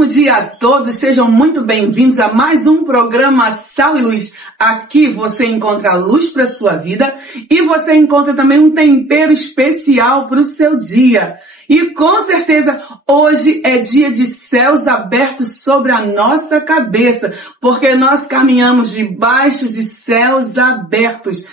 ótimo dia a todos, sejam muito bem-vindos a mais um programa Sal e Luz. Aqui você encontra luz para a sua vida e você encontra também um tempero especial para o seu dia. E com certeza hoje é dia de céus abertos sobre a nossa cabeça, porque nós caminhamos debaixo de céus abertos.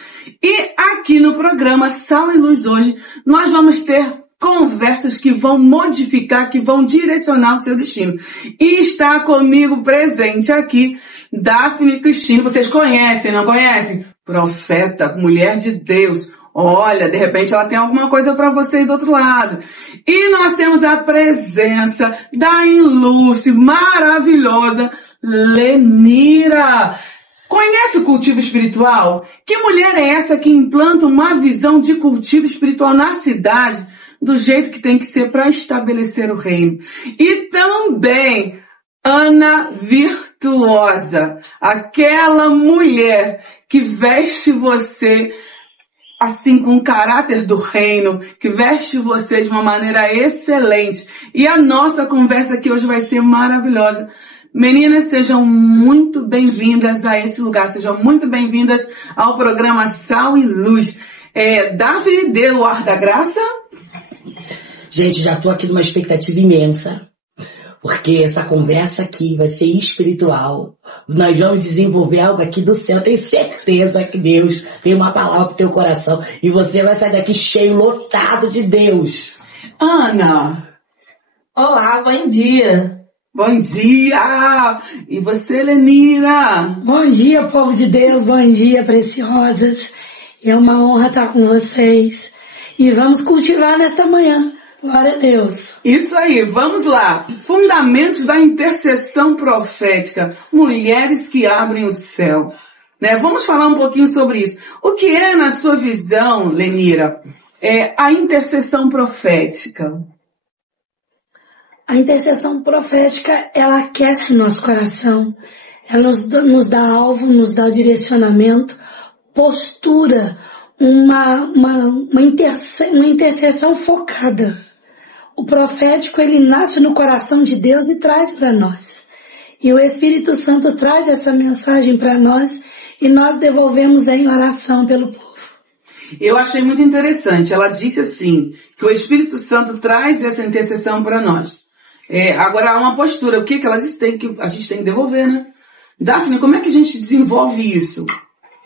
E aqui no programa Sal e Luz hoje nós vamos ter conversas que vão modificar, que vão direcionar o seu destino. E está comigo presente aqui Daphne Cristina. Vocês conhecem, não conhecem? Profeta, mulher de Deus. Olha, de repente ela tem alguma coisa para você aí do outro lado. E nós temos a presença da ilustre, maravilhosa Lenira. Conhece o cultivo espiritual? Que mulher é essa que implanta uma visão de cultivo espiritual na cidade do jeito que tem que ser para estabelecer o reino? E também Ana Virtuosa, aquela mulher que veste você assim com o caráter do reino, que veste você de uma maneira excelente. E a nossa conversa aqui hoje vai ser maravilhosa. Meninas, sejam muito bem-vindas a esse lugar, sejam muito bem-vindas ao programa Sal e Luz. Daphne, dê o ar da graça. Gente, já tô aqui numa expectativa imensa, porque essa conversa aqui vai ser espiritual. Nós vamos desenvolver algo aqui do céu. Tenho certeza que Deus tem uma palavra pro teu coração e você vai sair daqui cheio, lotado de Deus. Ana. Olá, bom dia. Bom dia! E você, Lenira? Bom dia, povo de Deus, bom dia, preciosas. É uma honra estar com vocês. E vamos cultivar nesta manhã. Glória a Deus. Isso aí, vamos lá. Fundamentos da intercessão profética. Mulheres que abrem o céu. Vamos falar um pouquinho sobre isso. O que é, na sua visão, Lenira, a intercessão profética? A intercessão profética, ela aquece o nosso coração. Ela nos dá alvo, nos dá direcionamento, postura, uma intercessão focada. O profético, ele nasce no coração de Deus e traz para nós. E o Espírito Santo traz essa mensagem para nós e nós devolvemos em oração pelo povo. Eu achei muito interessante. Ela disse assim, que o Espírito Santo traz essa intercessão para nós. Agora há uma postura. O que ela disse? A gente tem que devolver, né? Daphne, como é que a gente desenvolve isso?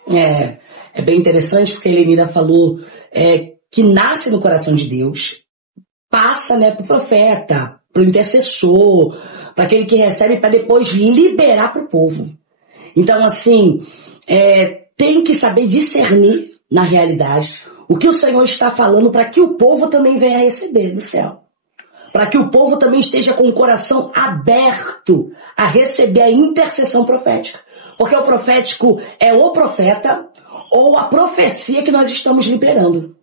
É bem interessante porque a Lenira falou que nasce no coração de Deus, passa pro profeta, pro intercessor, para aquele que recebe para depois liberar para o povo. Então, assim, tem que saber discernir na realidade o que o Senhor está falando para que o povo também venha a receber do céu. Para que o povo também esteja com o coração aberto a receber a intercessão profética. Porque o profético é o profeta ou a profecia que nós estamos liberando.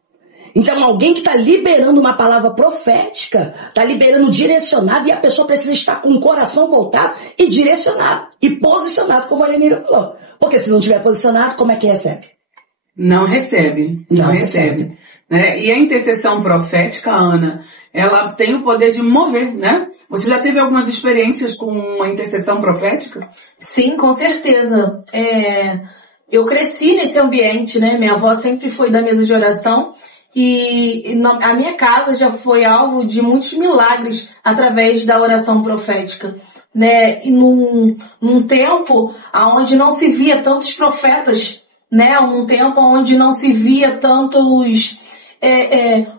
Então alguém que está liberando uma palavra profética, está liberando direcionado, e a pessoa precisa estar com o coração voltado e direcionado, e posicionado, como a Lenira falou. Porque se não estiver posicionado, como é que recebe? Não recebe. Não recebe. E a intercessão profética, Ana, ela tem o poder de mover, né? Você já teve algumas experiências com uma intercessão profética? Sim, com certeza. Eu cresci nesse ambiente, né? Minha avó sempre foi da mesa de oração e a minha casa já foi alvo de muitos milagres através da oração profética, né? E num tempo onde não se via tantos profetas, né? Um tempo onde não se via tantos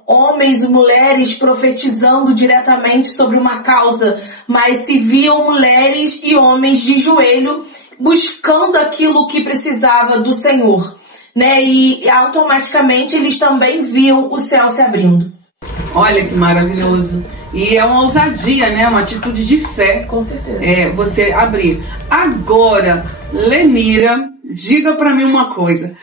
homens e mulheres profetizando diretamente sobre uma causa, mas se viam mulheres e homens de joelho buscando aquilo que precisava do Senhor, né? E automaticamente eles também viam o céu se abrindo. Olha que maravilhoso. E é uma ousadia, né? Uma atitude de fé. Com certeza. Você abrir. Agora, Lenira, diga para mim uma coisa.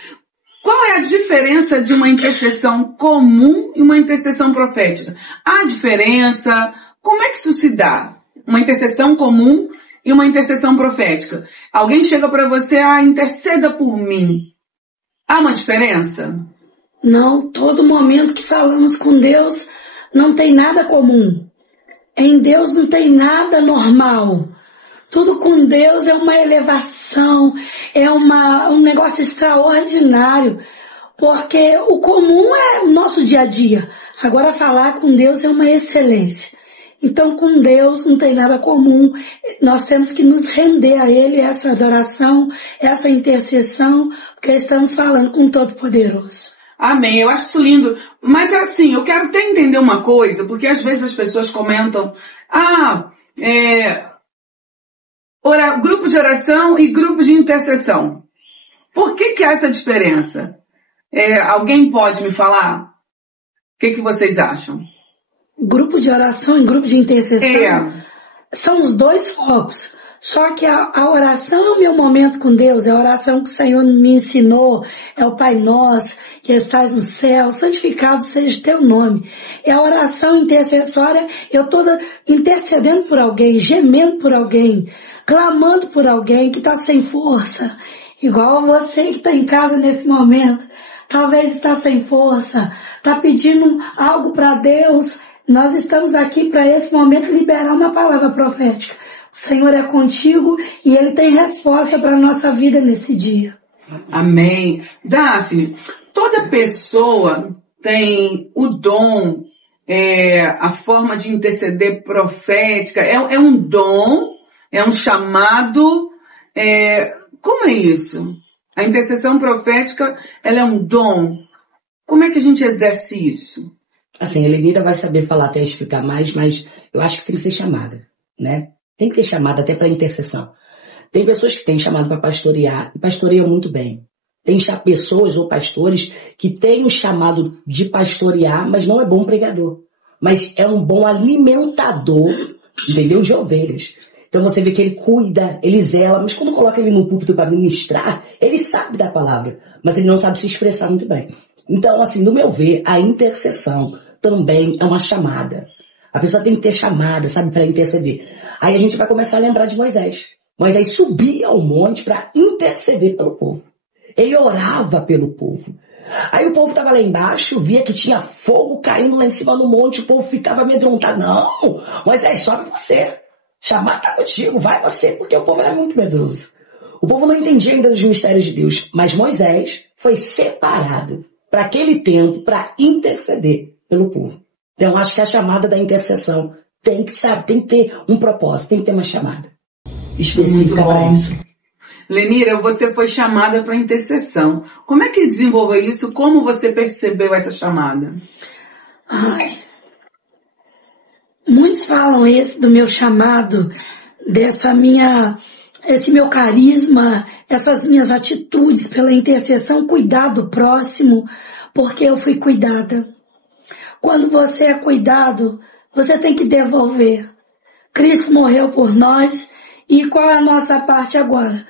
Qual é a diferença de uma intercessão comum e uma intercessão profética? Há diferença? Como é que isso se dá? Uma intercessão comum e uma intercessão profética. Alguém chega para você, interceda por mim. Há uma diferença? Não, todo momento que falamos com Deus não tem nada comum. Em Deus não tem nada normal. Tudo com Deus é uma elevação, é um negócio extraordinário, porque o comum é o nosso dia a dia. Agora falar com Deus é uma excelência. Então com Deus não tem nada comum, nós temos que nos render a Ele, essa adoração, essa intercessão, porque estamos falando com o Todo-Poderoso. Amém, eu acho isso lindo. Mas assim, eu quero até entender uma coisa, porque às vezes as pessoas comentam, grupo de oração e grupo de intercessão. Por que há essa diferença? Alguém pode me falar? O que vocês acham? Grupo de oração e grupo de intercessão são os dois focos. Só que a oração é o meu momento com Deus, é a oração que o Senhor me ensinou, é o Pai Nosso, que estás no céu, santificado seja o teu nome. É a oração intercessória, eu toda intercedendo por alguém, gemendo por alguém, clamando por alguém que está sem força, igual você que está em casa nesse momento, talvez está sem força, está pedindo algo para Deus. Nós estamos aqui para esse momento liberar uma palavra profética. O Senhor é contigo e Ele tem resposta para a nossa vida nesse dia. Amém. Daphne, toda pessoa tem o dom, a forma de interceder profética, é um dom, é um chamado, como é isso? A intercessão profética, ela é um dom. Como é que a gente exerce isso? Assim, a Helenira vai saber falar até explicar mais, mas eu acho que tem que ser chamada, né? Tem que ter chamada até para intercessão. Tem pessoas que têm chamado para pastorear, e pastoreiam muito bem. Tem pessoas ou pastores que têm o chamado de pastorear, mas não é bom pregador. Mas é um bom alimentador, entendeu? De ovelhas. Então você vê que ele cuida, ele zela, mas quando coloca ele no púlpito para ministrar, ele sabe da palavra, mas ele não sabe se expressar muito bem. Então, assim, no meu ver, a intercessão também é uma chamada. A pessoa tem que ter chamada, sabe, para interceder. Aí a gente vai começar a lembrar de Moisés. Moisés subia ao monte para interceder pelo povo. Ele orava pelo povo. Aí o povo estava lá embaixo, via que tinha fogo caindo lá em cima do monte, o povo ficava amedrontado. Não, Moisés, sobe você. Chamar tá contigo, vai você, porque o povo era muito medroso. O povo não entendia ainda dos mistérios de Deus, mas Moisés foi separado para aquele tempo, para interceder pelo povo. Então acho que a chamada da intercessão tem que ter um propósito, tem que ter uma chamada específica para isso. Lenira, você foi chamada para intercessão. Como é que desenvolveu isso? Como você percebeu essa chamada? Muitos falam do meu chamado, esse meu carisma, essas minhas atitudes pela intercessão, cuidar do próximo, porque eu fui cuidada. Quando você é cuidado, você tem que devolver. Cristo morreu por nós, e qual é a nossa parte agora?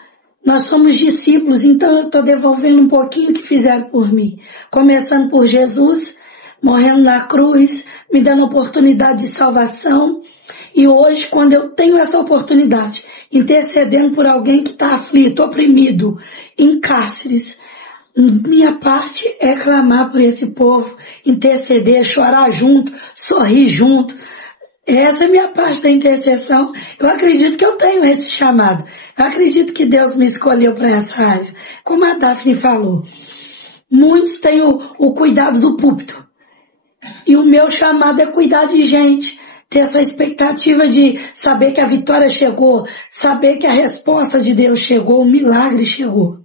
Nós somos discípulos, então eu estou devolvendo um pouquinho que fizeram por mim. Começando por Jesus, morrendo na cruz, me dando oportunidade de salvação. E hoje, quando eu tenho essa oportunidade, intercedendo por alguém que está aflito, oprimido, em cárceres, minha parte é clamar por esse povo, interceder, chorar junto, sorrir junto. Essa é a minha parte da intercessão. Eu acredito que eu tenho esse chamado. Eu acredito que Deus me escolheu para essa área. Como a Daphne falou, muitos têm o cuidado do púlpito. E o meu chamado é cuidar de gente. Ter essa expectativa de saber que a vitória chegou, saber que a resposta de Deus chegou, o milagre chegou.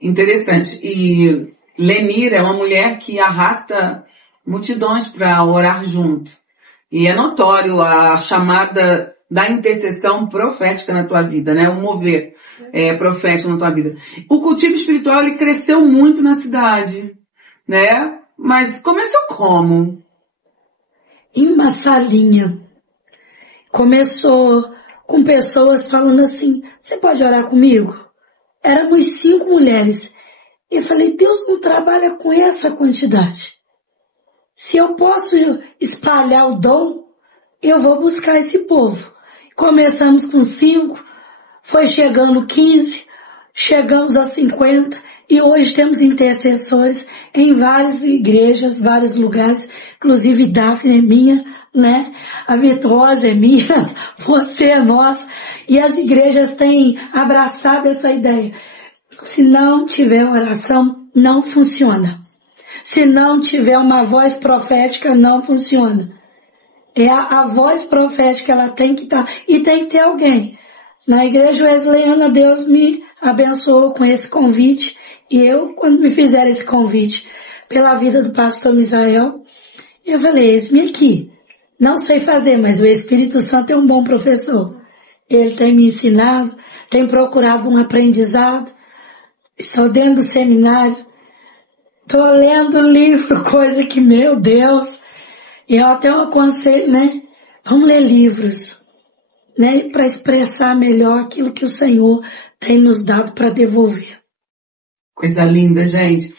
Interessante. E Lenira é uma mulher que arrasta multidões para orar junto. E é notório a chamada da intercessão profética na tua vida, né? O mover profético na tua vida. O cultivo espiritual, ele cresceu muito na cidade, né? Mas começou como? Em uma salinha. Começou com pessoas falando assim, você pode orar comigo? Éramos 5 mulheres. E eu falei, Deus não trabalha com essa quantidade. Se eu posso espalhar o dom, eu vou buscar esse povo. Começamos com 5, foi chegando 15, chegamos a 50 e hoje temos intercessores em várias igrejas, vários lugares, inclusive Daphne é minha, né? A Virtuosa é minha, você é nossa, e as igrejas têm abraçado essa ideia. Se não tiver oração, não funciona. Se não tiver uma voz profética, não funciona. É a voz profética, ela tem que estar, e tem que ter alguém. Na igreja wesleyana, Deus me abençoou com esse convite, e eu, quando me fizeram esse convite pela vida do pastor Misael, eu falei, eis-me aqui. Não sei fazer, mas o Espírito Santo é um bom professor. Ele tem me ensinado, tem procurado um aprendizado. Estou dentro do seminário, estou lendo livro, coisa que, meu Deus, e eu até aconselho, né? Vamos ler livros, né? Para expressar melhor aquilo que o Senhor tem nos dado para devolver. Coisa linda, gente.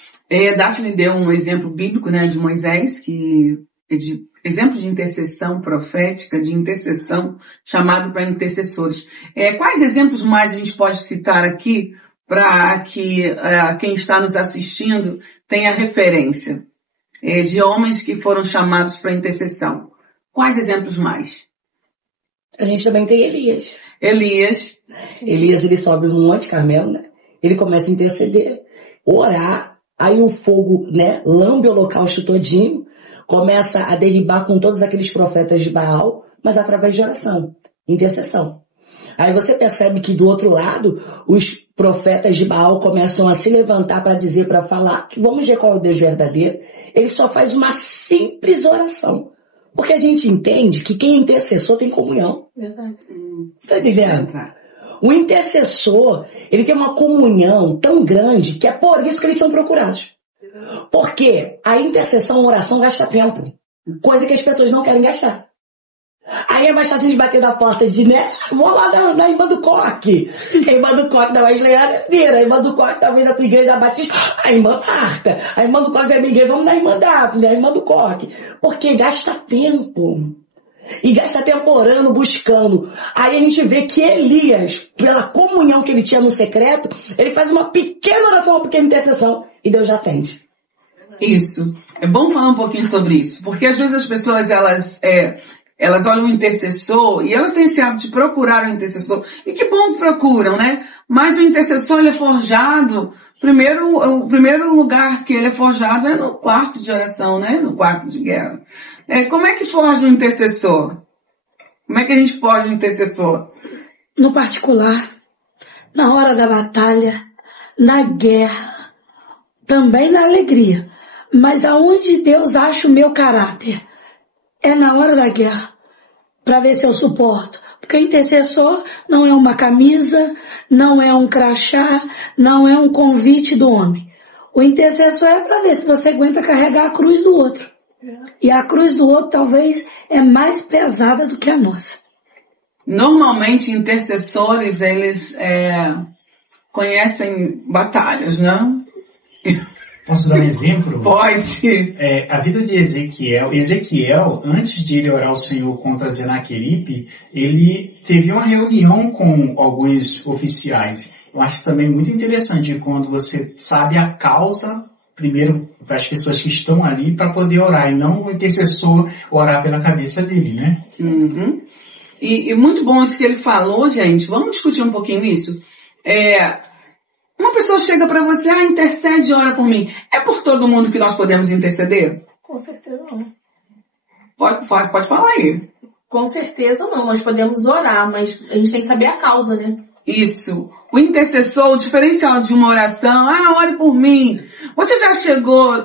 Daphne deu um exemplo bíblico, né, de Moisés, que é de exemplo de intercessão profética, de intercessão, chamado para intercessores. Quais exemplos mais a gente pode citar aqui para que quem está nos assistindo tenha referência de homens que foram chamados para intercessão? Quais exemplos mais? A gente também tem Elias. Elias, ele sobe no Monte Carmelo, né? Ele começa a interceder, orar, aí o fogo, né, lambe o holocausto todinho, começa a derribar com todos aqueles profetas de Baal, mas através de oração, intercessão. Aí você percebe que do outro lado, os profetas de Baal começam a se levantar para dizer, para falar, que vamos ver qual é o Deus verdadeiro. Ele só faz uma simples oração. Porque a gente entende que quem é intercessor tem comunhão. Verdade. Você está entendendo? O intercessor, ele tem uma comunhão tão grande que é por isso que eles são procurados. Porque a intercessão, a oração gasta tempo. Coisa que as pessoas não querem gastar. Aí é mais fácil de bater na porta e dizer, né? Vou lá na irmã do Coque. A irmã do Coque da Wesleyana é vira. A irmã do Coque talvez da tua igreja batista. A irmã Marta. A irmã do Coque da minha igreja. Vamos na irmã Daphne, a irmã do Coque. Porque gasta tempo. E gasta tempo orando, buscando. Aí a gente vê que Elias, pela comunhão que ele tinha no secreto, ele faz uma pequena oração, uma pequena intercessão. E Deus já atende. Isso. É bom falar um pouquinho sobre isso. Porque às vezes as pessoas, elas olham o intercessor e elas têm esse hábito de procurar o intercessor. E que bom que procuram, né? Mas o intercessor, ele é forjado. O primeiro lugar que ele é forjado é no quarto de oração, né? No quarto de guerra. Como é que forja o intercessor? Como é que a gente forja o intercessor? No particular, na hora da batalha, na guerra, também na alegria. Mas aonde Deus acha o meu caráter? É na hora da guerra, para ver se eu suporto. Porque o intercessor não é uma camisa, não é um crachá, não é um convite do homem. O intercessor é para ver se você aguenta carregar a cruz do outro. E a cruz do outro talvez é mais pesada do que a nossa. Normalmente intercessores, eles conhecem batalhas, não? Posso dar um exemplo? Pode. A vida de Ezequiel, antes de ele orar ao Senhor contra Senaqueribe, ele teve uma reunião com alguns oficiais. Eu acho também muito interessante quando você sabe a causa, primeiro, das pessoas que estão ali para poder orar, e não o intercessor orar pela cabeça dele, né? Uhum. E muito bom isso que ele falou, gente. Vamos discutir um pouquinho isso? Uma pessoa chega para você, intercede e ora por mim. É por todo mundo que nós podemos interceder? Com certeza não. Pode falar aí. Com certeza não. Nós podemos orar, mas a gente tem que saber a causa, né? Isso. O intercessor, o diferencial de uma oração, ore por mim. Você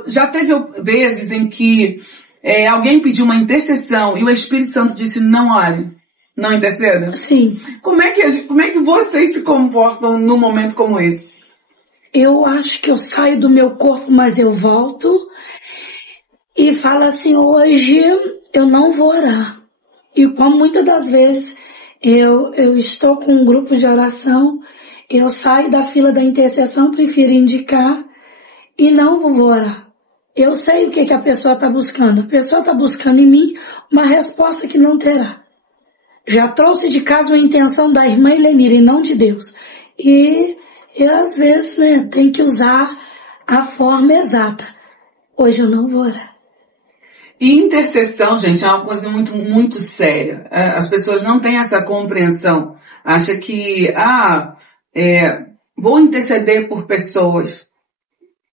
já teve vezes em que alguém pediu uma intercessão e o Espírito Santo disse, não ore, não interceda? Sim. Como é que vocês se comportam num momento como esse? Eu acho que eu saio do meu corpo, mas eu volto e falo assim, hoje eu não vou orar. E como muitas das vezes eu estou com um grupo de oração, eu saio da fila da intercessão, prefiro indicar e não vou orar. Eu sei o que a pessoa está buscando. A pessoa está buscando em mim uma resposta que não terá. Já trouxe de casa uma intenção da irmã Helenira e não de Deus. E E às vezes, né, tem que usar a forma exata. Hoje eu não vou orar. E intercessão, gente, é uma coisa muito, muito séria. As pessoas não têm essa compreensão. Acha que, vou interceder por pessoas.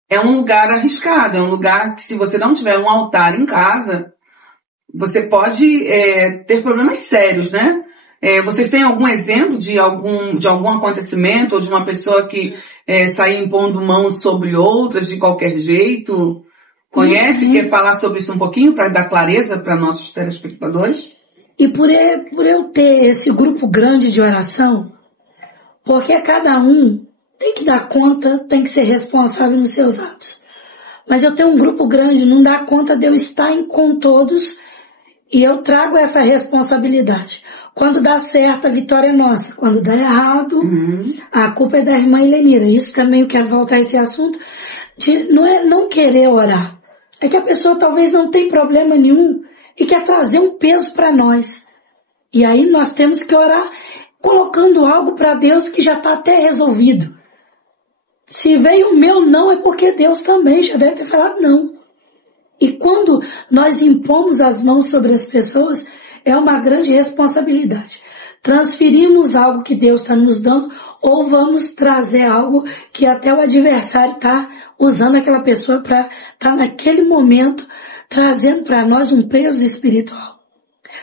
É um lugar arriscado, é um lugar que se você não tiver um altar em casa, você pode ter problemas sérios, né? Vocês têm algum exemplo de algum acontecimento ou de uma pessoa que saiu impondo mãos sobre outras de qualquer jeito? Conhece? Quer falar sobre isso um pouquinho para dar clareza para nossos telespectadores? E por eu ter esse grupo grande de oração, porque cada um tem que dar conta, tem que ser responsável nos seus atos. Mas eu tenho um grupo grande, não dá conta de eu estar com todos e eu trago essa responsabilidade. Quando dá certo, a vitória é nossa. Quando dá errado, a culpa é da irmã Helenira. Isso também eu quero voltar a esse assunto. Não é não querer orar. É que a pessoa talvez não tenha problema nenhum e quer trazer um peso para nós. E aí nós temos que orar colocando algo para Deus que já está até resolvido. Se veio o meu não, é porque Deus também já deve ter falado não. E quando nós impomos as mãos sobre as pessoas, é uma grande responsabilidade. Transferimos algo que Deus está nos dando ou vamos trazer algo que até o adversário está usando aquela pessoa para estar naquele momento trazendo para nós um peso espiritual.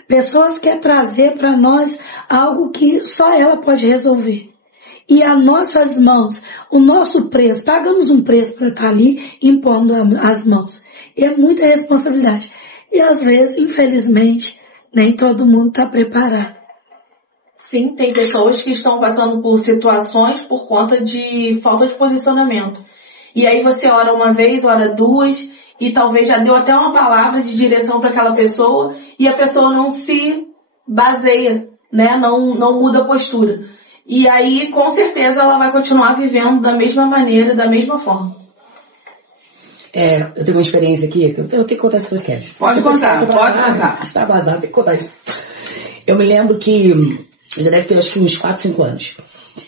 Pessoas querem trazer para nós algo que só ela pode resolver. E as nossas mãos, o nosso preço, pagamos um preço para estar ali impondo as mãos. E é muita responsabilidade. E às vezes, infelizmente, nem todo mundo está preparado. Sim, tem pessoas que estão passando por situações por conta de falta de posicionamento. E aí você ora uma vez, ora duas, e talvez já deu até uma palavra de direção para aquela pessoa, e a pessoa não se baseia, né? Não muda a postura. E aí, com certeza, ela vai continuar vivendo da mesma maneira, da mesma forma. Eu tenho uma experiência aqui, eu tenho que contar esse podcast. Pode contar. Está vazado, tem que contar isso. Eu me lembro que já deve ter acho que uns 4, 5 anos.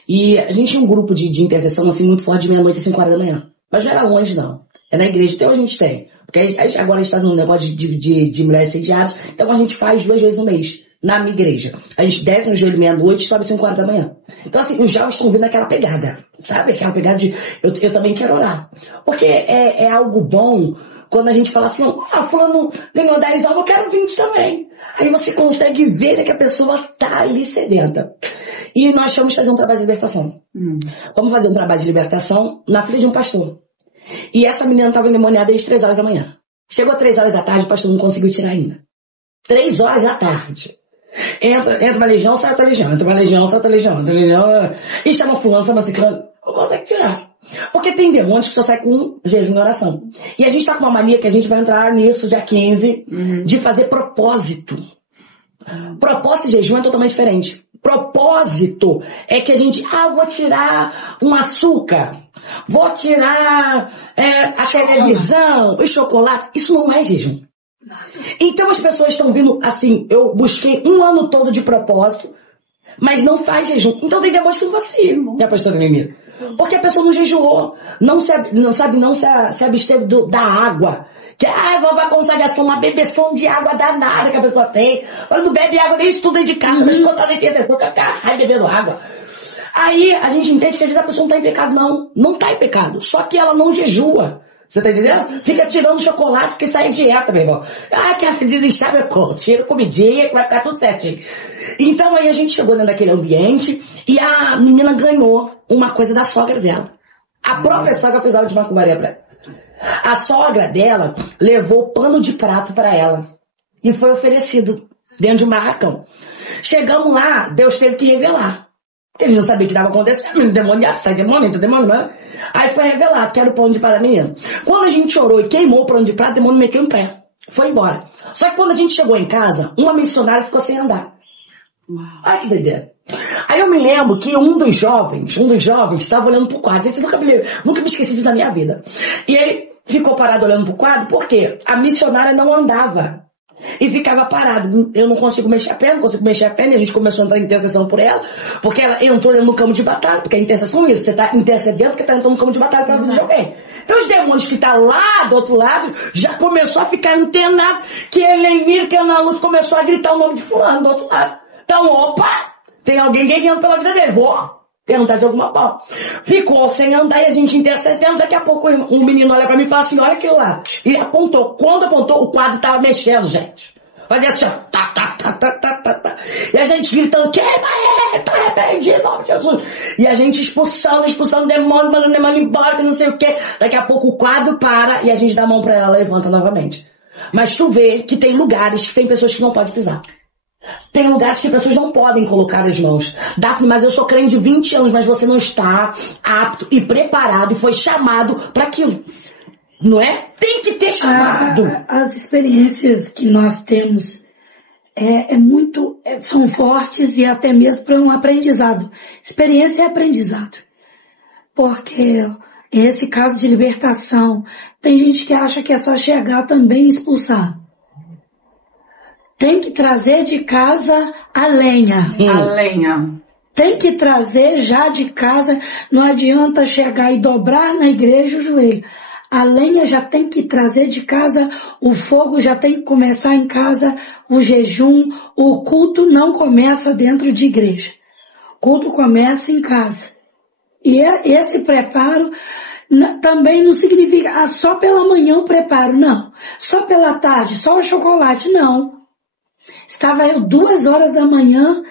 E a gente tinha um grupo de intercessão assim muito forte de meia-noite a 5 horas da manhã. Mas não era longe não. É na igreja, até hoje a gente tem. Porque agora a gente está num negócio de mulheres sediadas, então a gente faz 2 vezes no mês. Na minha igreja. A gente desce no joelho meia-noite e sobe 5 horas da manhã. Então assim, os jovens estão vindo naquela pegada. Sabe? Aquela pegada de eu também quero orar. Porque é algo bom quando a gente fala assim, fulano ganhou 10 almas, eu quero 20 também. Aí você consegue ver que a pessoa tá ali sedenta. E nós fomos fazer um trabalho de libertação. Vamos fazer um trabalho de libertação na filha de um pastor. E essa menina estava endemoniada desde 3 horas da manhã. Chegou 3 horas da tarde, o pastor não conseguiu tirar ainda. 3 horas da tarde. Entra uma legião, sai outra legião. Entra uma legião, sai outra legião. E chama fulano, chama ciclano. Não consegue tirar. Porque tem demônios que só saem com jejum e oração. E a gente tá com uma mania que a gente vai entrar nisso dia 15, de fazer propósito. Propósito e jejum é totalmente diferente. Propósito é que a gente, vou tirar um açúcar, vou tirar a televisão, o chocolate. Isso não é jejum. Então as pessoas estão vindo assim, eu busquei 1 ano todo de propósito, mas não faz jejum. Então tem demônios que não vacilo, né, pastora Mimira? Porque a pessoa não jejuou, não se absteve da água. Que, vou pra consagração, uma bebeção de água danada que a pessoa tem. Ela não bebe água, nem estuda de casa, mas quando ela tem intercessão, fica bebendo água. Aí a gente entende que às vezes a pessoa não tá em pecado, não. Não tá em pecado, só que ela não jejua. Você tá entendendo? Fica tirando chocolate que está em dieta, meu irmão. Quer desinchar meu corpo, tira comidinha que vai ficar tudo certinho. Então aí a gente chegou dentro daquele ambiente e a menina ganhou uma coisa da sogra dela. A própria sogra fez aula de macumbaria pra ela. A sogra dela levou pano de prato para ela e foi oferecido dentro de um barracão. Chegamos lá, Deus teve que revelar. Ele não sabia o que estava acontecendo, demoniado, sai demônio, entra demônio, né? Aí foi revelar que era o pano de prato da menina. Quando a gente orou e queimou o pano de prato, o demônio meteu em pé. Foi embora. Só que quando a gente chegou em casa, uma missionária ficou sem andar. Ai, que doideira. Aí eu me lembro que um dos jovens estava olhando pro quadro. Gente, nunca me esqueci disso na minha vida. E ele ficou parado olhando pro quadro porque a missionária não andava. E ficava parado. Eu não consigo mexer a perna, e a gente começou a entrar em intercessão por ela, porque ela entrou no campo de batalha, porque a intercessão é isso, você tá intercedendo porque tá entrando no campo de batalha pra vida de alguém. Então os demônios que tá lá do outro lado, já começou a ficar internado, que ele nem mira, que a luz começou a gritar o nome de fulano do outro lado. Então, opa, tem alguém guerreando pela vida dele, vou perguntar de alguma forma. Ficou sem andar e a gente intercedendo. Daqui a pouco um menino olha pra mim e fala assim, olha aquilo lá. E apontou. Quando apontou, o quadro tava mexendo, gente. Fazia assim, ó. Tá. E a gente gritando, queima ele, tá repreendido, em nome de Jesus. E a gente expulsando demônio, mandando demônio embora, que não sei o quê. Daqui a pouco o quadro para e a gente dá a mão pra ela, levanta novamente. Mas tu vê que tem lugares que tem pessoas que não podem pisar. Tem lugares que pessoas não podem colocar as mãos. Daphne, mas eu sou crente de 20 anos, mas você não está apto e preparado e foi chamado para aquilo. Não é? Tem que ter chamado. As experiências que nós temos são fortes e até mesmo para um aprendizado. Experiência é aprendizado. Porque esse caso de libertação, tem gente que acha que é só chegar também e expulsar. Tem que trazer de casa a lenha. A lenha. Tem que trazer já de casa. Não adianta chegar e dobrar na igreja o joelho. A lenha já tem que trazer de casa. O fogo já tem que começar em casa. O jejum. O culto não começa dentro de igreja. O culto começa em casa. E esse preparo também não significa só pela manhã o preparo. Não. Só pela tarde. Só o chocolate. Não. Estava eu 2 horas da manhã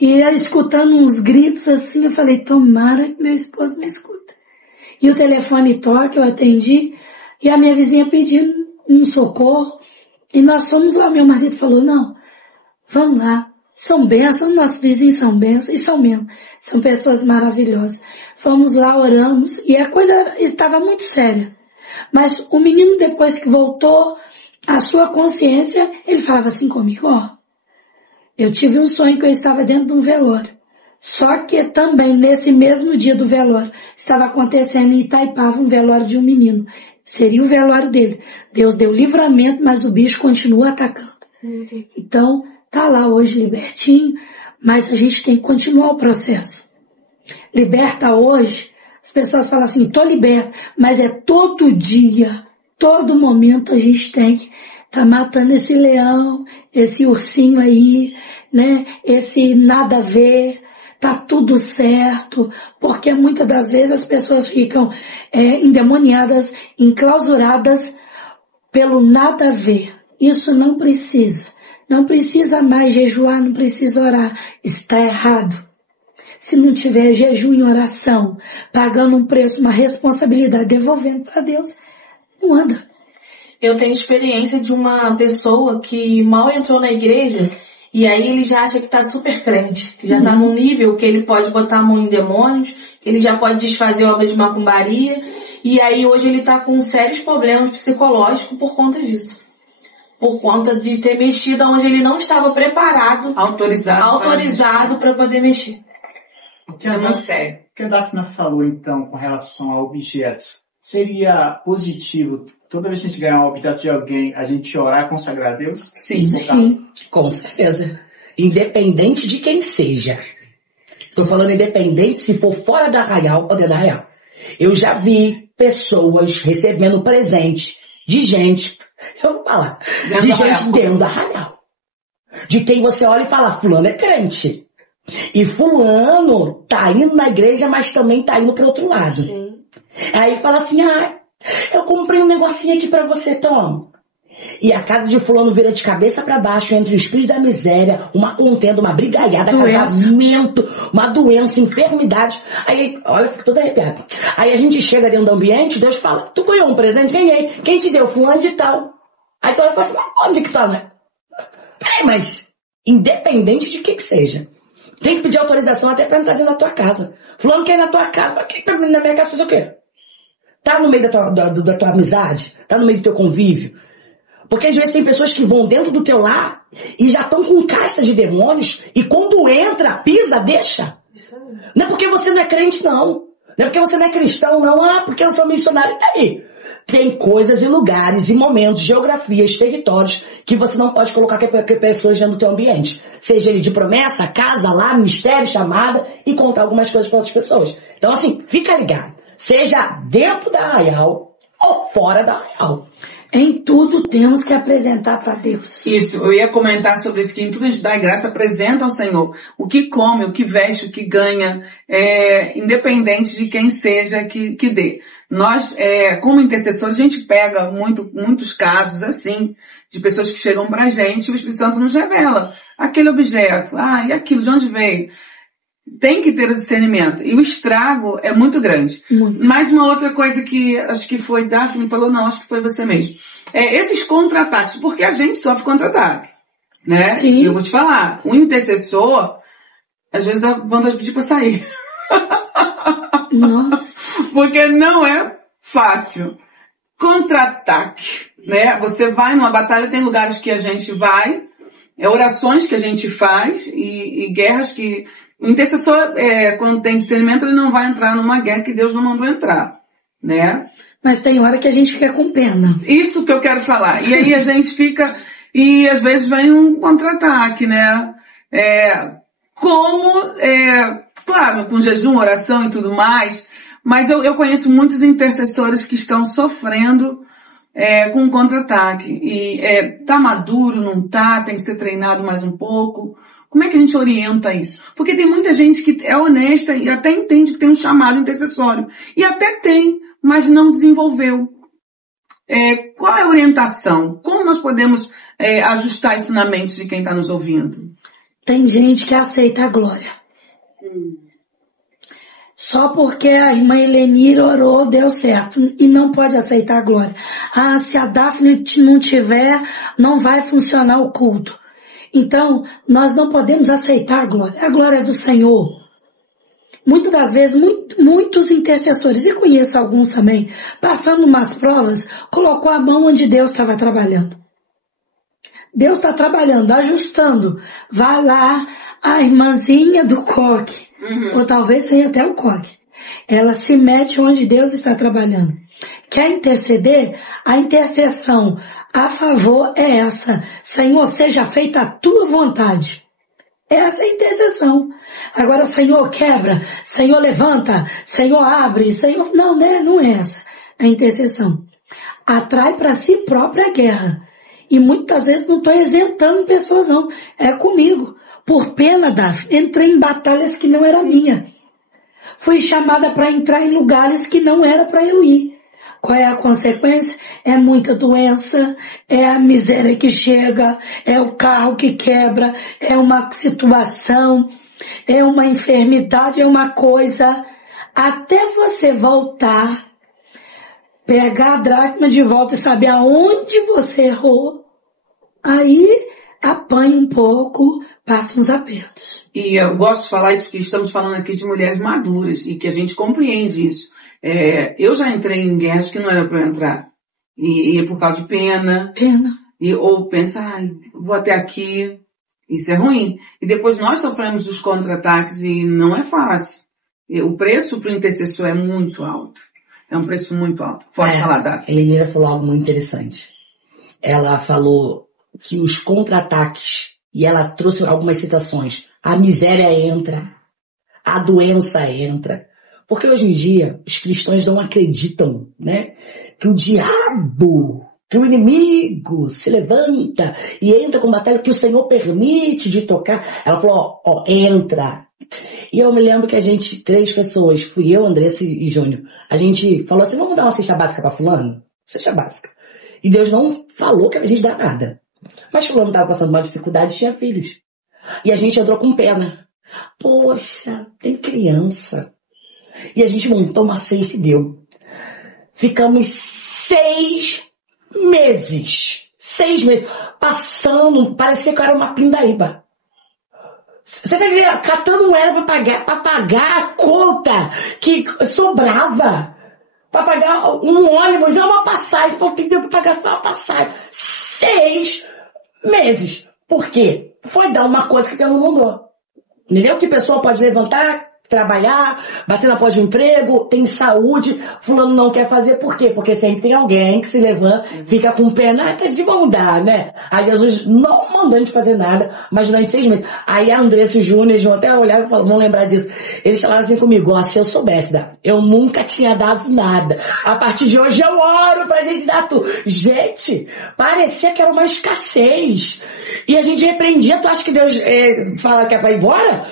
e ele escutando uns gritos assim, eu falei, tomara que meu esposo me escuta. E o telefone toca, eu atendi, e a minha vizinha pediu um socorro, e nós fomos lá, meu marido falou, não, vamos lá, são bênçãos, nossos vizinhos são bênçãos, e são mesmo, são pessoas maravilhosas. Fomos lá, oramos, e a coisa estava muito séria. Mas o menino, depois que voltou, a sua consciência, ele falava assim comigo, eu tive um sonho que eu estava dentro de um velório. Só que também nesse mesmo dia do velório, estava acontecendo em Itaipava um velório de um menino. Seria o velório dele. Deus deu livramento, mas o bicho continua atacando. Então, tá lá hoje libertinho, mas a gente tem que continuar o processo. Liberta hoje, as pessoas falam assim, tô liberta, mas é todo dia, todo momento a gente tem que tá matando esse leão, esse ursinho aí, né? Esse nada a ver, tá tudo certo, porque muitas das vezes as pessoas ficam endemoniadas, enclausuradas pelo nada a ver. Isso não precisa. Não precisa mais jejuar, não precisa orar. Está errado. Se não tiver jejum e oração, pagando um preço, uma responsabilidade, devolvendo para Deus, não anda. Eu tenho experiência de uma pessoa que mal entrou na igreja e aí ele já acha que tá super crente, que já tá num nível que ele pode botar a mão em demônios, que ele já pode desfazer obra de macumbaria, e aí hoje ele tá com sérios problemas psicológicos por conta disso. Por conta de ter mexido onde ele não estava preparado, autorizado para poder mexer. O que a Daphne falou então com relação a objetos, seria positivo toda vez que a gente ganhar um objeto de alguém, a gente orar e consagrar a Deus? Sim, com certeza. Independente de quem seja. Estou falando independente se for fora da arraial ou dentro da arraial. Eu já vi pessoas recebendo presente de gente, eu vou falar, de gente dentro da arraial. De quem você olha e fala, fulano é crente. E fulano tá indo na igreja, mas também tá indo pro outro lado. Aí fala assim, eu comprei um negocinho aqui pra você, toma. E a casa de fulano vira de cabeça pra baixo, entre o espírito da miséria, uma contenda, uma brigaiada, casamento, uma doença, enfermidade. Aí, olha, fico toda arrepiada. Aí a gente chega dentro do ambiente, Deus fala, tu ganhou um presente? Ganhei. Quem te deu? Fulano de tal. Aí tu olha e fala assim, mas onde que tá, né? Peraí, mas independente de que seja, tem que pedir autorização até pra entrar dentro da tua casa. Fulano quer ir na tua casa, quer ir pra na minha casa fazer o quê? Tá no meio da tua amizade? Tá no meio do teu convívio? Porque às vezes tem pessoas que vão dentro do teu lar e já estão com casta de demônios e quando entra, pisa, deixa. Não é porque você não é crente, não. Não é porque você não é cristão, não. Porque eu sou missionário. E daí? tem coisas e lugares e momentos, geografias, territórios que você não pode colocar que pessoas dentro do teu ambiente. Seja ele de promessa, casa, lá, mistério, chamada e contar algumas coisas para outras pessoas. Então assim, fica ligado. Seja dentro da Arraial ou fora da Arraial. Em tudo temos que apresentar para Deus. Isso, eu ia comentar sobre isso, que em tudo a gente dá graça, apresenta ao Senhor. O que come, o que veste, o que ganha, independente de quem seja que dê. Nós, como intercessores, a gente pega muitos casos assim, de pessoas que chegam pra gente e o Espírito Santo nos revela aquele objeto, e aquilo, de onde veio? Tem que ter o discernimento. E o estrago é muito grande. Mais uma outra coisa que acho que foi Daphne falou, não, acho que foi você mesmo. Esses contra-ataques, porque a gente sofre contra-ataque, né? Sim. E eu vou te falar, o intercessor, às vezes dá vontade de pedir pra sair. Nossa. Porque não é fácil. Contra-ataque, né? Você vai numa batalha, tem lugares que a gente vai, orações que a gente faz e guerras que... O intercessor, quando tem discernimento, ele não vai entrar numa guerra que Deus não mandou entrar, né? Mas tem hora que a gente fica com pena. Isso que eu quero falar. E aí a gente fica... E às vezes vem um contra-ataque, né? Claro, com jejum, oração e tudo mais, mas eu conheço muitos intercessores que estão sofrendo com um contra-ataque. E tá maduro, não tá, tem que ser treinado mais um pouco. Como é que a gente orienta isso? Porque tem muita gente que é honesta e até entende que tem um chamado intercessório. E até tem, mas não desenvolveu. Qual é a orientação? Como nós podemos ajustar isso na mente de quem está nos ouvindo? Tem gente que aceita a glória. Só porque a irmã Helenira orou, deu certo. E não pode aceitar a glória. Se a Daphne não tiver, não vai funcionar o culto. Então, nós não podemos aceitar a glória do Senhor. Muitas das vezes, muitos intercessores, e conheço alguns também, passando umas provas, colocou a mão onde Deus estava trabalhando. Deus está trabalhando, ajustando. Vai lá, a irmãzinha do coque, ou talvez seja até o coque. Ela se mete onde Deus está trabalhando. Quer interceder? A intercessão a favor é essa. Senhor, seja feita a tua vontade. Essa é a intercessão. Agora, Senhor, quebra. Senhor, levanta. Senhor, abre. Senhor, não é essa. A intercessão atrai para si própria a guerra. E muitas vezes não estou isentando pessoas, não. É comigo. Por pena, Daphne, entrei em batalhas que não era minha. Fui chamada para entrar em lugares que não era para eu ir. Qual é a consequência? É muita doença, é a miséria que chega, é o carro que quebra, é uma situação, é uma enfermidade, é uma coisa. Até você voltar, pegar a dracma de volta e saber aonde você errou, aí apanha um pouco, passa uns apertos. E eu gosto de falar isso porque estamos falando aqui de mulheres maduras e que a gente compreende isso. Eu já entrei em guerras que não era para eu entrar. E por causa de pena. Ou pensar, vou até aqui. Isso é ruim. E depois nós sofremos os contra-ataques e não é fácil. O preço para o intercessor é muito alto. É um preço muito alto. Pode falar, Daphne. Helenira falou algo muito interessante. Ela falou que os contra-ataques, e ela trouxe algumas citações, a miséria entra, a doença entra. Porque hoje em dia, os cristãos não acreditam, né? Que o diabo, que o inimigo se levanta e entra com batalha que o Senhor permite de tocar. Ela falou, entra. E eu me lembro que a gente, 3 pessoas, fui eu, Andressa e Júnior, a gente falou assim, vamos dar uma cesta básica pra fulano? Cesta básica. E Deus não falou que a gente dá nada. Mas fulano estava passando uma dificuldade e tinha filhos. E a gente entrou com pena. Poxa, tem criança. E a gente montou uma ceia e se deu. Ficamos 6 meses. 6 meses. Passando, parecia que eu era uma pindaíba. Você tá entendendo? Catando moeda pra pagar a conta que sobrava. Pra pagar um ônibus, uma passagem. Pô, tem que ter pra pagar só uma passagem. 6 meses. Por quê? Foi dar uma coisa que Deus não mandou. Entendeu? Que a pessoa pode levantar, trabalhar, bater na porta de um emprego, tem saúde, fulano não quer fazer, por quê? Porque sempre tem alguém que se levanta, fica com pena, tá de mandar, né? Aí Jesus não mandou a gente fazer nada, mas durante 6 meses. Aí a Andressa e o Júnior, eles vão até olhar e vão lembrar disso. Eles falaram assim comigo, ó, se eu soubesse, eu nunca tinha dado nada. A partir de hoje eu oro pra gente dar tudo. Gente, parecia que era uma escassez. E a gente repreendia, tu acha que Deus fala que é pra ir embora?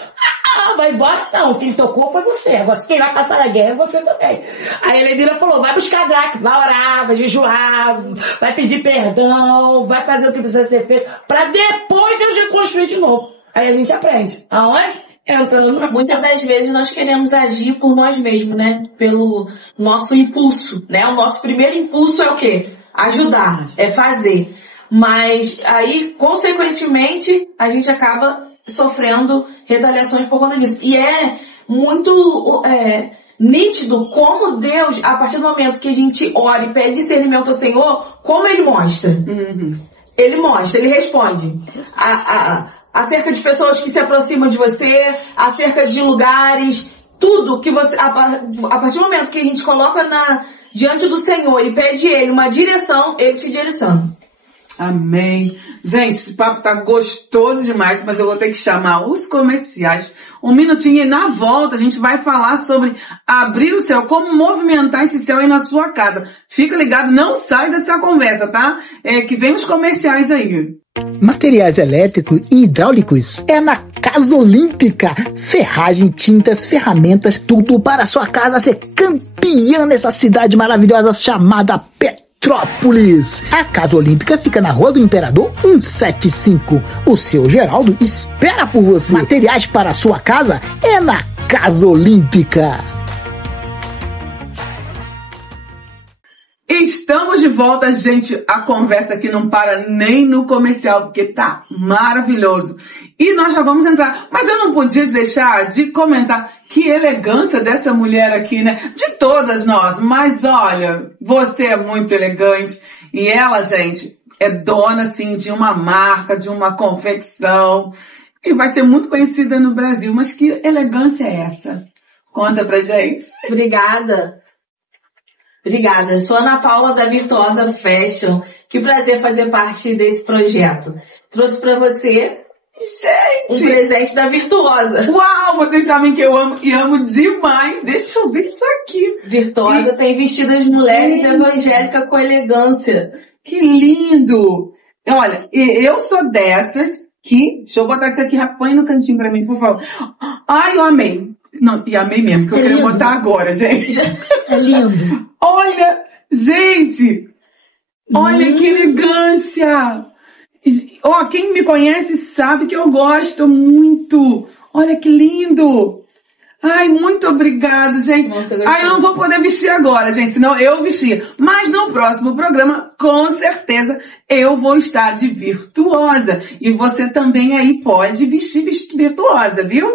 Vai embora não, quem tocou foi você. Agora, quem vai passar a guerra é você também. Aí a Helenira falou, vai buscar Drac, vai orar, vai jejuar, vai pedir perdão, vai fazer o que precisa ser feito, pra depois Deus reconstruir de novo. Aí a gente aprende. Aonde? Entrando. Muitas das vezes nós queremos agir por nós mesmos, né? Pelo nosso impulso, né? O nosso primeiro impulso é o quê? Ajudar, é fazer. Mas aí, consequentemente, a gente acaba sofrendo retaliações por conta disso. E é muito nítido como Deus, a partir do momento que a gente ora e pede discernimento ao Senhor, como Ele mostra. Uhum. Ele mostra, Ele responde. Acerca de pessoas que se aproximam de você, acerca de lugares, tudo que você... A partir do momento que a gente coloca diante do Senhor e pede Ele uma direção, Ele te direciona. Amém. Gente, esse papo tá gostoso demais, mas eu vou ter que chamar os comerciais. Um minutinho e na volta a gente vai falar sobre abrir o céu, como movimentar esse céu aí na sua casa. Fica ligado, não sai dessa conversa, tá? Que vem os comerciais aí. Materiais elétricos e hidráulicos é na Casa Olímpica. Ferragem, tintas, ferramentas, tudo para a sua casa ser campeã nessa cidade maravilhosa chamada Petrópolis. A Casa Olímpica fica na Rua do Imperador 175. O seu Geraldo espera por você. Materiais para a sua casa é na Casa Olímpica. Estamos de volta, gente. A conversa aqui não para nem no comercial, porque tá maravilhoso. E nós já vamos entrar. Mas eu não podia deixar de comentar que elegância dessa mulher aqui, né? De todas nós. Mas olha, você é muito elegante. E ela, gente, é dona, assim, de uma marca, de uma confecção. E vai ser muito conhecida no Brasil. Mas que elegância é essa? Conta pra gente. Obrigada. Sou Ana Paula da Virtuosa Fashion. Que prazer fazer parte desse projeto. Trouxe pra você, gente, um presente da Virtuosa. Uau, vocês sabem que eu amo e amo demais. Deixa eu ver isso aqui. Virtuosa tem vestido as mulheres evangélicas com elegância. Que lindo. Olha, eu sou dessas que... Deixa eu botar isso aqui, põe no cantinho pra mim, por favor. Ai, eu amei. Não, e amei mesmo, que eu queria botar agora, gente. É lindo. Olha, gente. Olha que elegância. Ó, quem me conhece sabe que eu gosto muito. Olha que lindo. Ai, muito obrigado, gente. Nossa, eu não vou poder vestir agora, gente, senão eu vestia. Mas no próximo programa, com certeza, eu vou estar de virtuosa. E você também aí pode vestir virtuosa, viu?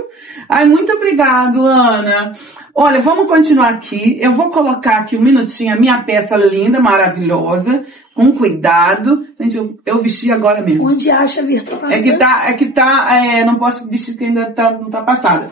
Ai, muito obrigado, Ana. Olha, vamos continuar aqui. Eu vou colocar aqui um minutinho a minha peça linda, maravilhosa, com cuidado. Gente, eu vesti agora mesmo. Onde acha virtuosa? Não posso vestir que ainda não tá passada.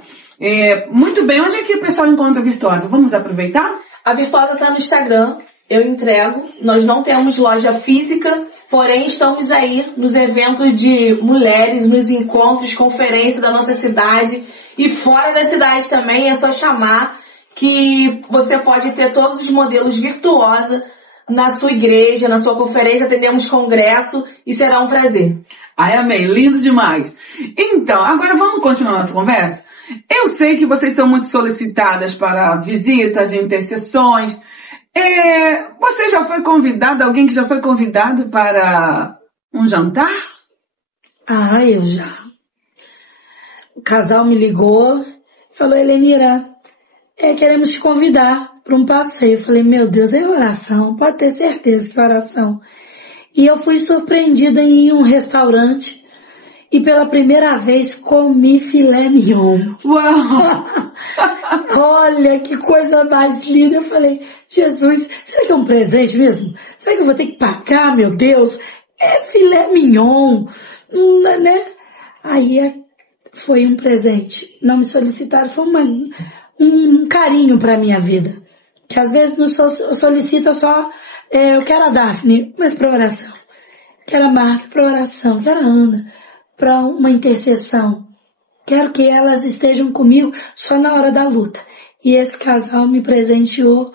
Muito bem, onde é que o pessoal encontra a Virtuosa? Vamos aproveitar? A Virtuosa tá no Instagram, eu entrego. Nós não temos loja física, porém estamos aí nos eventos de mulheres, nos encontros, conferências da nossa cidade. E fora da cidade também, é só chamar que você pode ter todos os modelos Virtuosa na sua igreja, na sua conferência, atendemos congresso e será um prazer. Ai, amei, lindo demais. Então, agora vamos continuar nossa conversa? Eu sei que vocês são muito solicitadas para visitas, intercessões. Você já foi convidada, alguém que já foi convidado para um jantar? Ah, eu já. O casal me ligou e falou, Helenira, queremos te convidar para um passeio. Eu falei, meu Deus, é oração, pode ter certeza que é oração. E eu fui surpreendida em ir em um restaurante e pela primeira vez comi filé mignon. Uau! Olha, que coisa mais linda. Eu falei, Jesus, será que é um presente mesmo? Será que eu vou ter que pagar, meu Deus? É filé mignon, né? Aí foi um presente. Não me solicitaram, foi um carinho para minha vida. Que às vezes nos solicita só, eu quero a Daphne, mas para oração. Quero a Marta para oração. Quero a Ana para uma intercessão. Quero que elas estejam comigo só na hora da luta. E esse casal me presenteou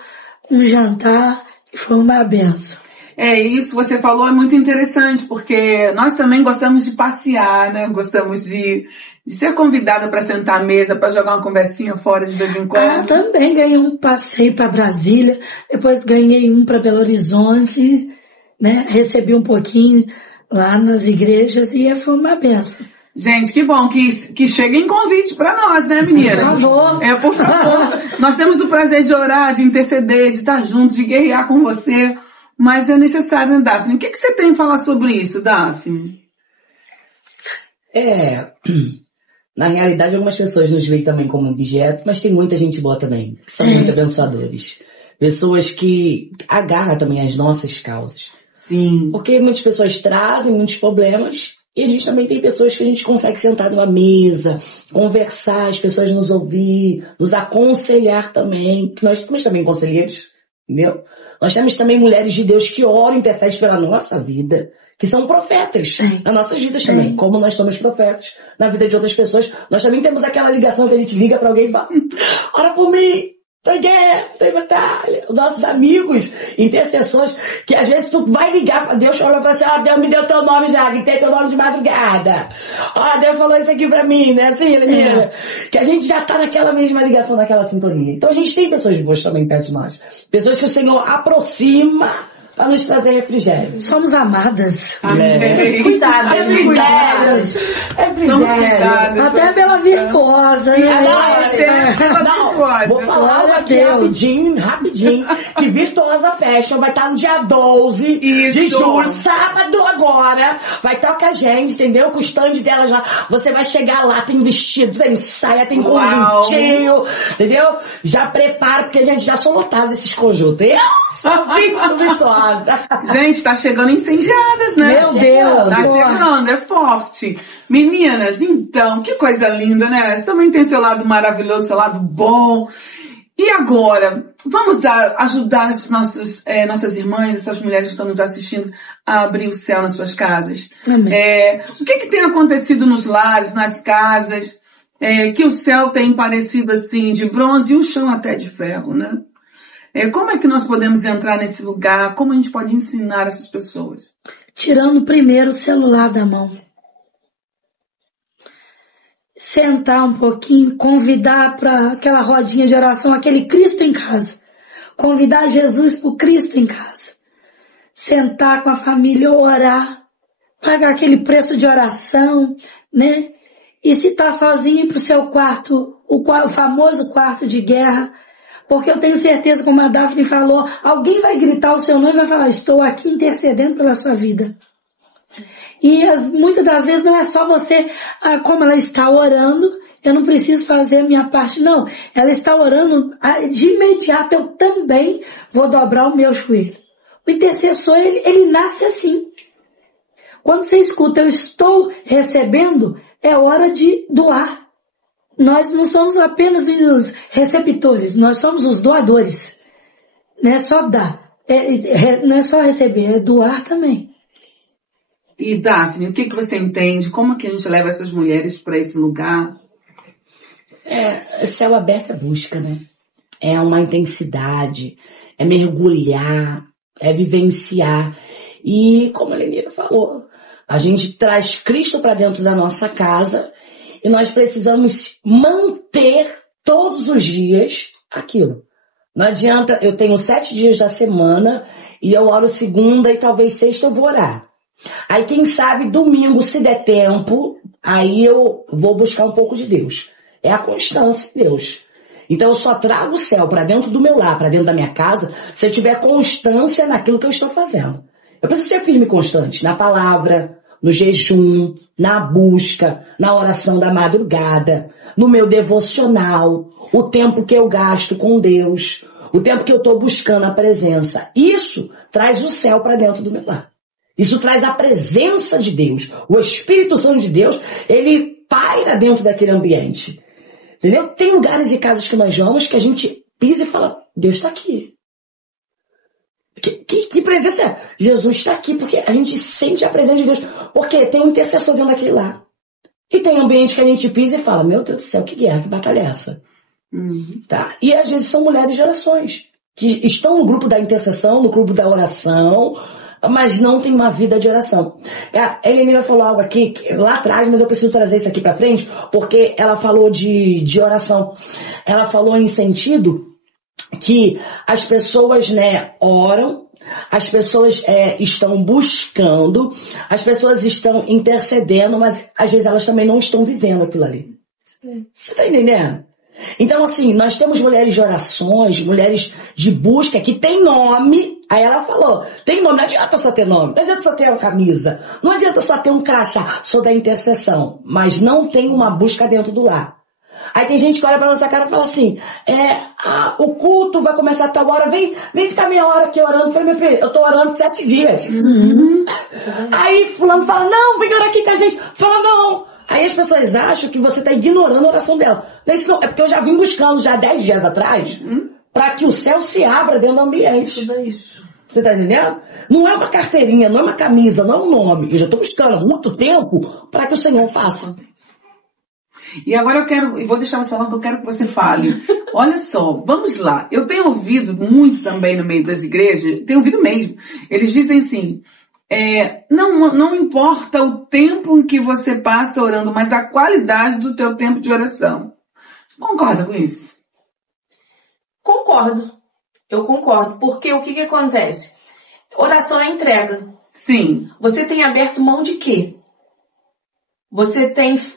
um jantar e foi uma benção. Isso você falou, é muito interessante, porque nós também gostamos de passear, né? Gostamos de ser convidada para sentar à mesa, para jogar uma conversinha fora de vez em quando. Também ganhei um passeio para Brasília, depois ganhei um para Belo Horizonte, né? Recebi um pouquinho lá nas igrejas e foi uma benção. Gente, que bom que cheguem convites para nós, né, meninas? Por favor. Por favor. Nós temos o prazer de orar, de interceder, de estar juntos, de guerrear com você. Mas é necessário, né, Daphne? O que você tem a falar sobre isso, Daphne? Na realidade, algumas pessoas nos veem também como objeto, mas tem muita gente boa também, que são muito abençoadores. Pessoas que agarram também as nossas causas. Sim. Porque muitas pessoas trazem muitos problemas e a gente também tem pessoas que a gente consegue sentar numa mesa, conversar, as pessoas nos ouvir, nos aconselhar também, que nós temos também conselheiros, entendeu? Nós temos também mulheres de Deus que oram e intercedem pela nossa vida, que são profetas nas nossas vidas também. Como nós somos profetas na vida de outras pessoas, nós também temos aquela ligação que a gente liga para alguém e fala, ora por mim, tem guerra, tem batalha. Os nossos amigos, intercessores, que às vezes tu vai ligar para Deus, olha e fala assim, Deus me deu teu nome já, gritei teu nome de madrugada. Deus falou isso aqui pra mim, né? Assim, menina. Que a gente já tá naquela mesma ligação, naquela sintonia. Então a gente tem pessoas boas também perto de nós. Pessoas que o Senhor aproxima para nos trazer refrigério. Somos amadas. Cuidadas. Somos cuidadas. Até pela virtuosa. Vou falar aqui rapidinho, que Virtuosa Fashion vai estar no dia 12 de julho, sábado agora. Vai estar com a gente, entendeu? Com o stand dela já. Você vai chegar lá, tem vestido, tem saia, tem conjuntinho, entendeu? Já prepara, porque a gente já sou lotada desses conjuntos. Eu sou virtuosa. Gente, tá chegando incendiadas, né? Meu Deus! Tá chegando, é forte. Meninas, então, que coisa linda, né? Também tem seu lado maravilhoso, seu lado bom. E agora, vamos ajudar nossas irmãs, essas mulheres que estão nos assistindo, a abrir o céu nas suas casas. Amém. O que tem acontecido nos lares, nas casas, que o céu tem parecido assim de bronze e o chão até de ferro, né? Como é que nós podemos entrar nesse lugar? Como a gente pode ensinar essas pessoas? Tirando primeiro o celular da mão. Sentar um pouquinho, convidar para aquela rodinha de oração, aquele Cristo em casa. Convidar Jesus para o Cristo em casa. Sentar com a família, orar. Pagar aquele preço de oração, né? E se tá sozinho, ir pro seu quarto, o famoso quarto de guerra. Porque eu tenho certeza, como a Daphne falou, alguém vai gritar o seu nome e vai falar, estou aqui intercedendo pela sua vida. E muitas das vezes não é só você, como ela está orando, eu não preciso fazer a minha parte, não. Ela está orando, de imediato eu também vou dobrar o meu joelho. O intercessor, ele nasce assim. Quando você escuta, eu estou recebendo, é hora de doar. Nós não somos apenas os receptores, nós somos os doadores. Não é só dar, não é só receber, é doar também. E Daphne, o que você entende? Como que a gente leva essas mulheres para esse lugar? Céu aberto é busca, né? É uma intensidade, é mergulhar, é vivenciar. E como a Lenira falou, a gente traz Cristo para dentro da nossa casa e nós precisamos manter todos os dias aquilo. Não adianta, eu tenho 7 dias da semana e eu oro segunda e talvez sexta eu vou orar. Aí quem sabe domingo, se der tempo, aí eu vou buscar um pouco de Deus. É a constância de Deus. Então eu só trago o céu para dentro do meu lar, para dentro da minha casa, se eu tiver constância naquilo que eu estou fazendo. Eu preciso ser firme e constante na palavra, no jejum, na busca, na oração da madrugada, no meu devocional, o tempo que eu gasto com Deus, o tempo que eu estou buscando a presença. Isso traz o céu para dentro do meu lar. Isso traz a presença de Deus. O Espírito Santo de Deus, ele paira dentro daquele ambiente. Entendeu? Tem lugares e casas que nós vamos que a gente pisa e fala, Deus está aqui. Que presença é? Jesus está aqui, porque a gente sente a presença de Deus. Porque tem um intercessor dentro daquele lá. E tem ambiente que a gente pisa e fala, meu Deus do céu, que guerra, que batalha é essa? Tá? E às vezes são mulheres de orações, que estão no grupo da intercessão, no grupo da oração, mas não tem uma vida de oração. A Helenira falou algo aqui lá atrás, mas eu preciso trazer isso aqui pra frente, porque ela falou de oração. Ela falou em sentido que as pessoas, né, oram, as pessoas estão buscando, as pessoas estão intercedendo, mas às vezes elas também não estão vivendo aquilo ali. Você tá entendendo? Então, assim, nós temos mulheres de orações, mulheres de busca que tem nome. Aí ela falou, tem nome, não adianta só ter nome, não adianta só ter uma camisa, não adianta só ter um crachá, sou da intercessão, mas não tem uma busca dentro do lar. Aí tem gente que olha pra nossa cara e fala assim, o culto vai começar a tal hora, vem ficar meia hora aqui orando. Eu falei, meu filho, eu tô orando 7 dias. Aí fulano fala, não, vem orar aqui com a gente. Fala, não. Aí as pessoas acham que você tá ignorando a oração dela. Não é isso não, é porque eu já vim buscando já 10 dias atrás, para que o céu se abra dentro do ambiente. Isso. Você tá entendendo? Não é uma carteirinha, não é uma camisa, não é um nome. Eu já tô buscando há muito tempo para que o Senhor faça. E agora vou deixar você falar, porque eu quero que você fale. Olha só, vamos lá. Eu tenho ouvido muito também no meio das igrejas, tenho ouvido mesmo. Eles dizem assim, não importa o tempo em que você passa orando, mas a qualidade do teu tempo de oração. Concorda com isso? Concordo. Eu concordo. Porque o que acontece? Oração é entrega. Sim. Você tem aberto mão de quê?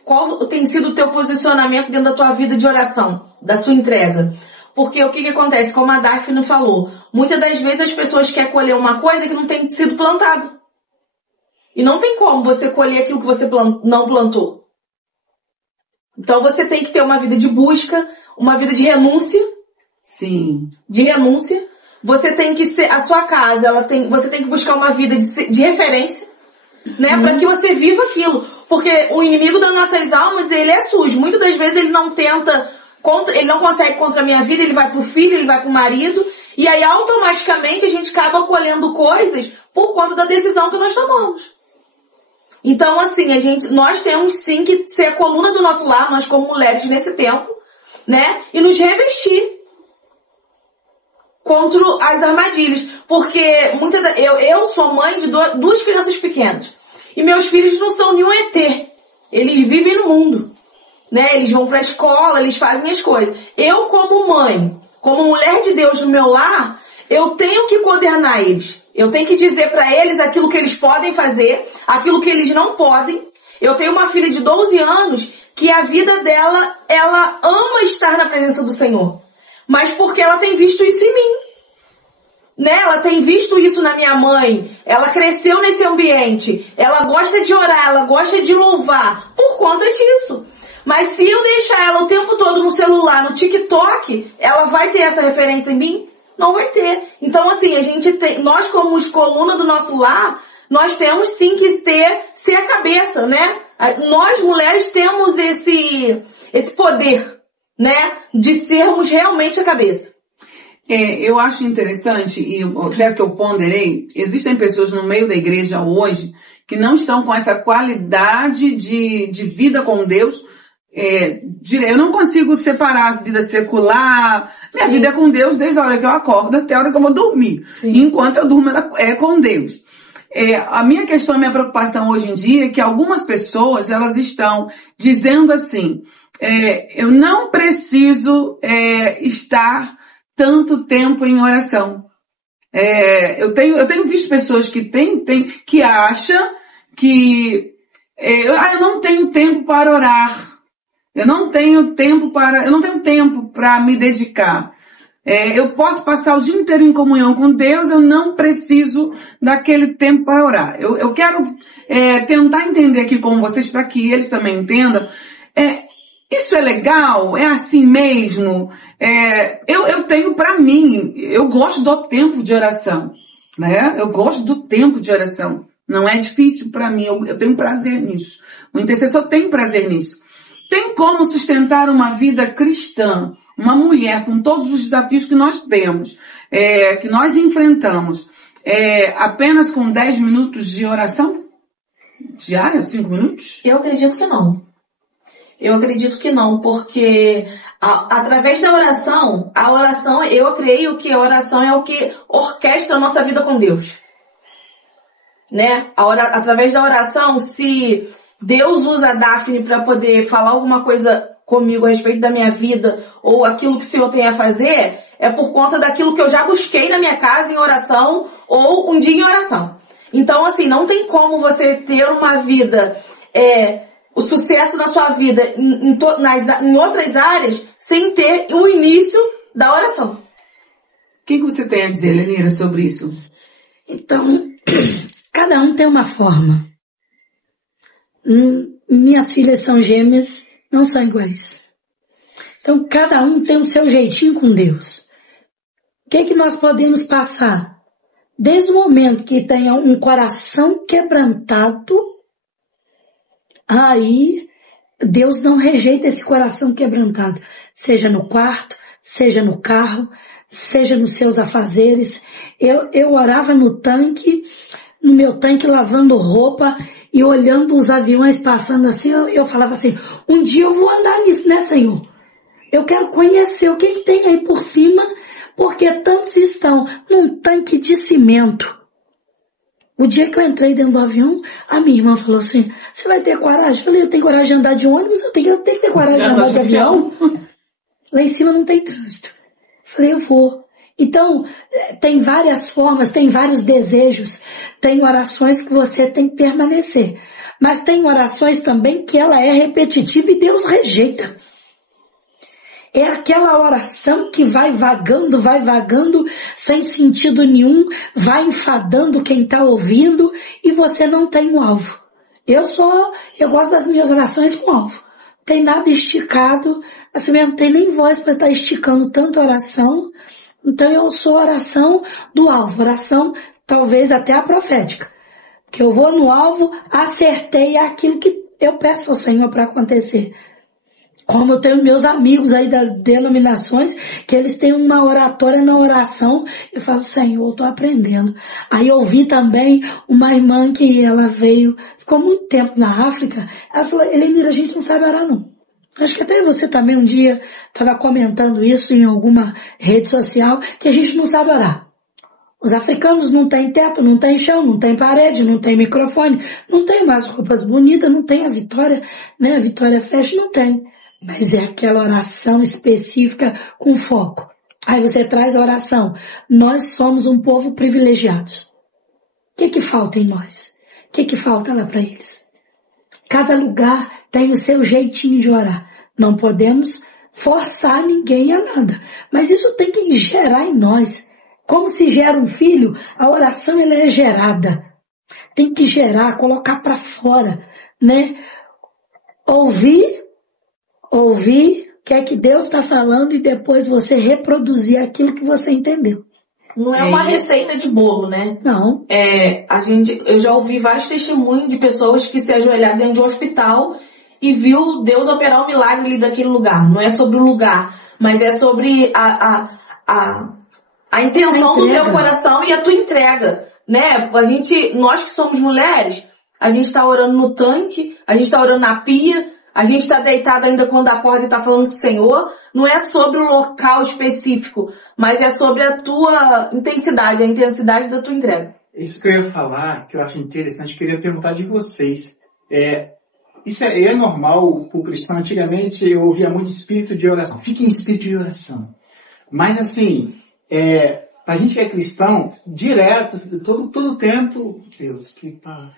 Qual tem sido o teu posicionamento dentro da tua vida de oração, da sua entrega? Porque o que acontece, como a Daphne falou, muitas das vezes as pessoas querem colher uma coisa que não tem sido plantado. E não tem como você colher aquilo que você não plantou. Então você tem que ter uma vida de busca, uma vida de renúncia. Sim. De renúncia. Você tem que ser, a sua casa, você tem que buscar uma vida de referência, né? Para que você viva aquilo. Porque o inimigo das nossas almas, ele é sujo. Muitas das vezes ele não consegue contra a minha vida, ele vai pro filho, ele vai pro marido, e aí automaticamente a gente acaba colhendo coisas por conta da decisão que nós tomamos. Então, assim, nós temos sim que ser a coluna do nosso lar, nós como mulheres nesse tempo, né? E nos revestir contra as armadilhas. Porque eu sou mãe de 2 crianças pequenas. E meus filhos não são nenhum ET. Eles vivem no mundo. Né? Eles vão pra escola, eles fazem as coisas. Eu, como mãe, como mulher de Deus no meu lar, eu tenho que coordenar eles. Eu tenho que dizer pra eles aquilo que eles podem fazer, aquilo que eles não podem. Eu tenho uma filha de 12 anos que a vida dela, ela ama estar na presença do Senhor. Mas porque ela tem visto isso em mim. Né? Ela tem visto isso na minha mãe, ela cresceu nesse ambiente, ela gosta de orar, ela gosta de louvar, por conta disso. Mas se eu deixar ela o tempo todo no celular, no TikTok, ela vai ter essa referência em mim? Não vai ter. Então assim, nós como coluna do nosso lar, nós temos sim que ser a cabeça, né? Nós mulheres temos esse poder, né? De sermos realmente a cabeça. Eu acho interessante, e até que eu ponderei, existem pessoas no meio da igreja hoje que não estão com essa qualidade de vida com Deus. Eu não consigo separar a vida secular. Minha vida é com Deus desde a hora que eu acordo até a hora que eu vou dormir. Sim. E enquanto eu durmo, ela é com Deus. A minha questão, a minha preocupação hoje em dia é que algumas pessoas, elas estão dizendo assim, eu não preciso estar tanto tempo em oração. Eu tenho visto pessoas que que acham que eu não tenho tempo para orar. Eu não tenho tempo para me dedicar. Eu posso passar o dia inteiro em comunhão com Deus, eu não preciso daquele tempo para orar. Eu quero tentar entender aqui com vocês para que eles também entendam. Isso é legal? É assim mesmo? Eu tenho para mim, eu gosto do tempo de oração, né? Eu gosto do tempo de oração. Não é difícil para mim, eu tenho prazer nisso. O intercessor tem prazer nisso. Tem como sustentar uma vida cristã, uma mulher com todos os desafios que nós temos, que nós enfrentamos, apenas com 10 minutos de oração diária, 5 minutos? Eu acredito que não. Eu acredito que não, porque através da oração, eu creio que a oração é o que orquestra a nossa vida com Deus. Né? Através da oração, se Deus usa a Daphne para poder falar alguma coisa comigo a respeito da minha vida, ou aquilo que o Senhor tem a fazer, é por conta daquilo que eu já busquei na minha casa em oração, ou um dia em oração. Então, assim, não tem como você ter uma vida, o sucesso na sua vida em outras áreas, sem ter o início da oração. O que você tem a dizer, Lenira, sobre isso? Então, cada um tem uma forma. Minhas filhas são gêmeas, não são iguais. Então, cada um tem o seu jeitinho com Deus. O que nós podemos passar? Desde o momento que tenha um coração quebrantado, aí Deus não rejeita esse coração quebrantado. Seja no quarto, seja no carro, seja nos seus afazeres. Eu orava no meu tanque lavando roupa e olhando os aviões passando assim, eu falava assim, um dia eu vou andar nisso, né, Senhor? Eu quero conhecer o que tem aí por cima, porque tantos estão num tanque de cimento. O dia que eu entrei dentro do avião, a minha irmã falou assim, você vai ter coragem? Eu falei, eu tenho coragem de andar de ônibus, eu tenho que ter coragem de andar de avião. Lá em cima não tem trânsito. Eu falei, eu vou. Então, tem várias formas, tem vários desejos, tem orações que você tem que permanecer. Mas tem orações também que ela é repetitiva e Deus rejeita. É aquela oração que vai vagando, sem sentido nenhum, vai enfadando quem está ouvindo e você não tem um alvo. Eu gosto das minhas orações com alvo. Não tem nada esticado, assim mesmo, não tem nem voz para estar esticando tanta oração. Então eu sou oração do alvo, oração talvez até a profética. Que eu vou no alvo, acertei aquilo que eu peço ao Senhor para acontecer. Como eu tenho meus amigos aí das denominações, que eles têm uma oratória na oração, eu falo, Senhor, eu estou aprendendo. Aí eu vi também uma irmã que ela ficou muito tempo na África, ela falou, Elenira, a gente não sabe orar não. Acho que até você também um dia estava comentando isso em alguma rede social, que a gente não sabe orar. Os africanos não têm teto, não têm chão, não têm parede, não têm microfone, não têm mais roupas bonitas, não tem a Vitória, né? A Vitória Fashion não tem. Mas é aquela oração específica com foco. Aí você traz a oração. Nós somos um povo privilegiado. O que falta em nós? O que falta lá para eles? Cada lugar tem o seu jeitinho de orar. Não podemos forçar ninguém a nada. Mas isso tem que gerar em nós. Como se gera um filho, a oração ela é gerada. Tem que gerar, colocar para fora, né? Ouvir o que é que Deus está falando e depois você reproduzir aquilo que você entendeu. Não é uma receita de bolo, né? Não. Eu já ouvi vários testemunhos de pessoas que se ajoelharam dentro de um hospital e viu Deus operar um milagre ali daquele lugar. Não é sobre o lugar, mas é sobre a intenção do teu coração e a tua entrega, né? Nós que somos mulheres, a gente está orando no tanque, a gente está orando na pia, a gente está deitado ainda quando acorda e está falando com o Senhor. Não é sobre um local específico, mas é sobre a tua intensidade, a intensidade da tua entrega. Isso que eu ia falar, que eu acho interessante, eu queria perguntar de vocês. Isso é normal para o cristão? Antigamente eu ouvia muito espírito de oração. Fique em espírito de oração. Mas assim, a gente que é cristão, direto, todo tempo, Deus, que pá.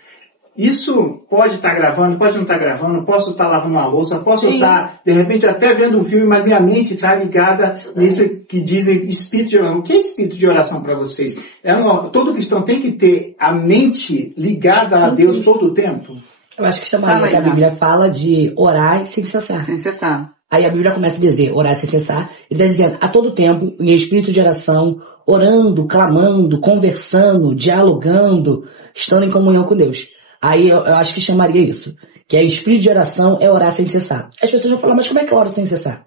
Isso pode estar gravando, pode não estar gravando, posso estar lavando uma louça, posso estar, de repente, até vendo um filme, mas minha mente está ligada nesse que dizem espírito de oração. O que é espírito de oração para vocês? Todo cristão tem que ter a mente ligada a Deus todo o tempo? Eu acho que chamaria que a Bíblia fala de orar sem cessar. Sem cessar. Aí a Bíblia começa a dizer, orar sem cessar. Ele está dizendo, a todo tempo, em espírito de oração, orando, clamando, conversando, dialogando, estando em comunhão com Deus. Aí eu acho que chamaria isso. Que é espírito de oração, é orar sem cessar. As pessoas vão falar, mas como é que eu oro sem cessar?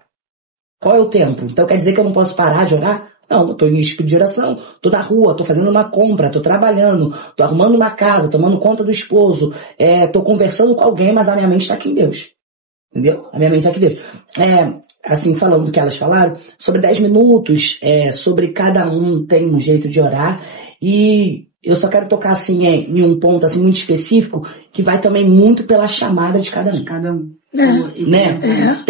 Qual é o tempo? Então quer dizer que eu não posso parar de orar? Não, eu tô em espírito de oração, tô na rua, tô fazendo uma compra, tô trabalhando, tô arrumando uma casa, tomando conta do esposo, tô conversando com alguém, mas a minha mente está aqui em Deus. Entendeu? A minha mente está aqui em Deus. Assim, falando do que elas falaram, sobre 10 minutos, sobre cada um tem um jeito de orar, e eu só quero tocar assim em um ponto assim muito específico, que vai também muito pela chamada de cada um. Né?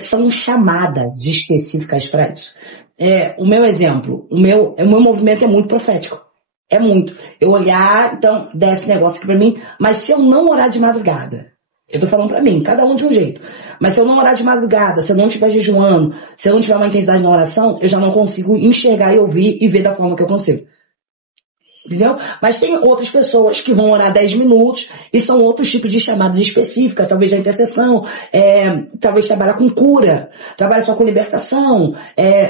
São chamadas específicas para isso. O meu exemplo, o meu movimento é muito profético. É muito. Eu olhar, então, desce negócio aqui pra mim, mas se eu não orar de madrugada, eu tô falando pra mim, cada um de um jeito, mas se eu não orar de madrugada, se eu não estiver jejuando, se eu não tiver uma intensidade na oração, eu já não consigo enxergar e ouvir e ver da forma que eu consigo. Entendeu? Mas tem outras pessoas que vão orar 10 minutos e são outros tipos de chamadas específicas, talvez da intercessão, talvez trabalhar com cura, trabalhar só com libertação,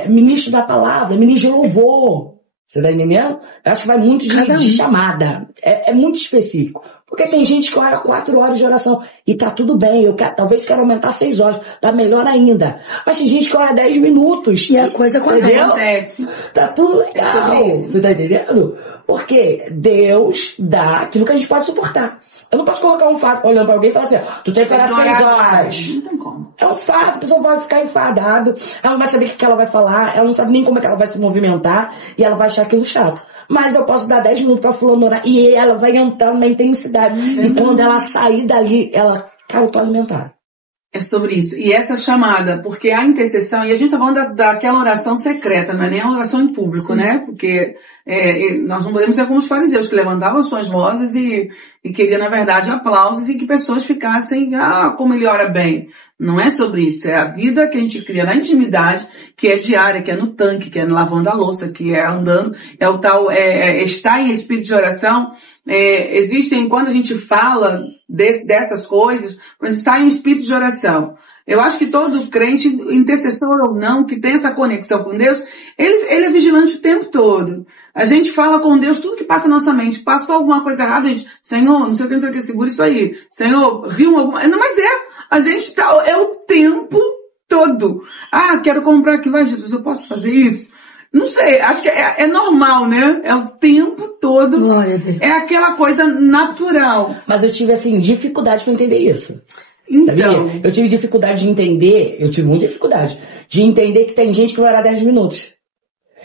ministro da palavra, ministro de louvor. Você tá entendendo? Eu acho que vai muito de chamada. É muito específico. Porque tem gente que ora 4 horas de oração e tá tudo bem, talvez quero aumentar 6 horas, tá melhor ainda. Mas tem gente que ora 10 minutos. E a coisa acontece. Tá tudo legal. Você tá entendendo? Porque Deus dá aquilo que a gente pode suportar. Eu não posso colocar um fato olhando pra alguém e falar assim, tu tem que orar 6 horas. Não tem como. É um fato, a pessoa vai ficar enfadada, ela não vai saber o que ela vai falar, ela não sabe nem como é que ela vai se movimentar, e ela vai achar aquilo chato. Mas eu posso dar 10 minutos pra fulano orar, e ela vai entrando na intensidade. E quando ela sair dali, ela, cara, eu tô alimentada. É sobre isso. E essa chamada, porque a intercessão, e a gente tá falando daquela oração secreta, não é nem a oração em público, né? Porque nós não podemos ser como os fariseus, que levantavam suas vozes e queriam, na verdade, aplausos e que pessoas ficassem, como ele ora bem. Não é sobre isso. É a vida que a gente cria na intimidade, que é diária, que é no tanque, que é lavando a louça, que é andando, é o tal, estar em espírito de oração. Existem, quando a gente fala dessas coisas, quando está em espírito de oração. Eu acho que todo crente, intercessor ou não, que tem essa conexão com Deus, ele é vigilante o tempo todo. A gente fala com Deus tudo que passa na nossa mente. Passou alguma coisa errada, a gente, Senhor, não sei o que, segura isso aí. Senhor, viu alguma... Não, mas a gente tá, o tempo todo. Quero comprar aqui, vai Jesus, eu posso fazer isso? Não sei, acho que é normal, né? É o tempo todo. Glória a Deus. É aquela coisa natural. Mas eu tive, assim, dificuldade pra entender isso. Então. Sabia? Eu tive dificuldade de entender, muita dificuldade, de entender que tem gente que vai orar 10 minutos.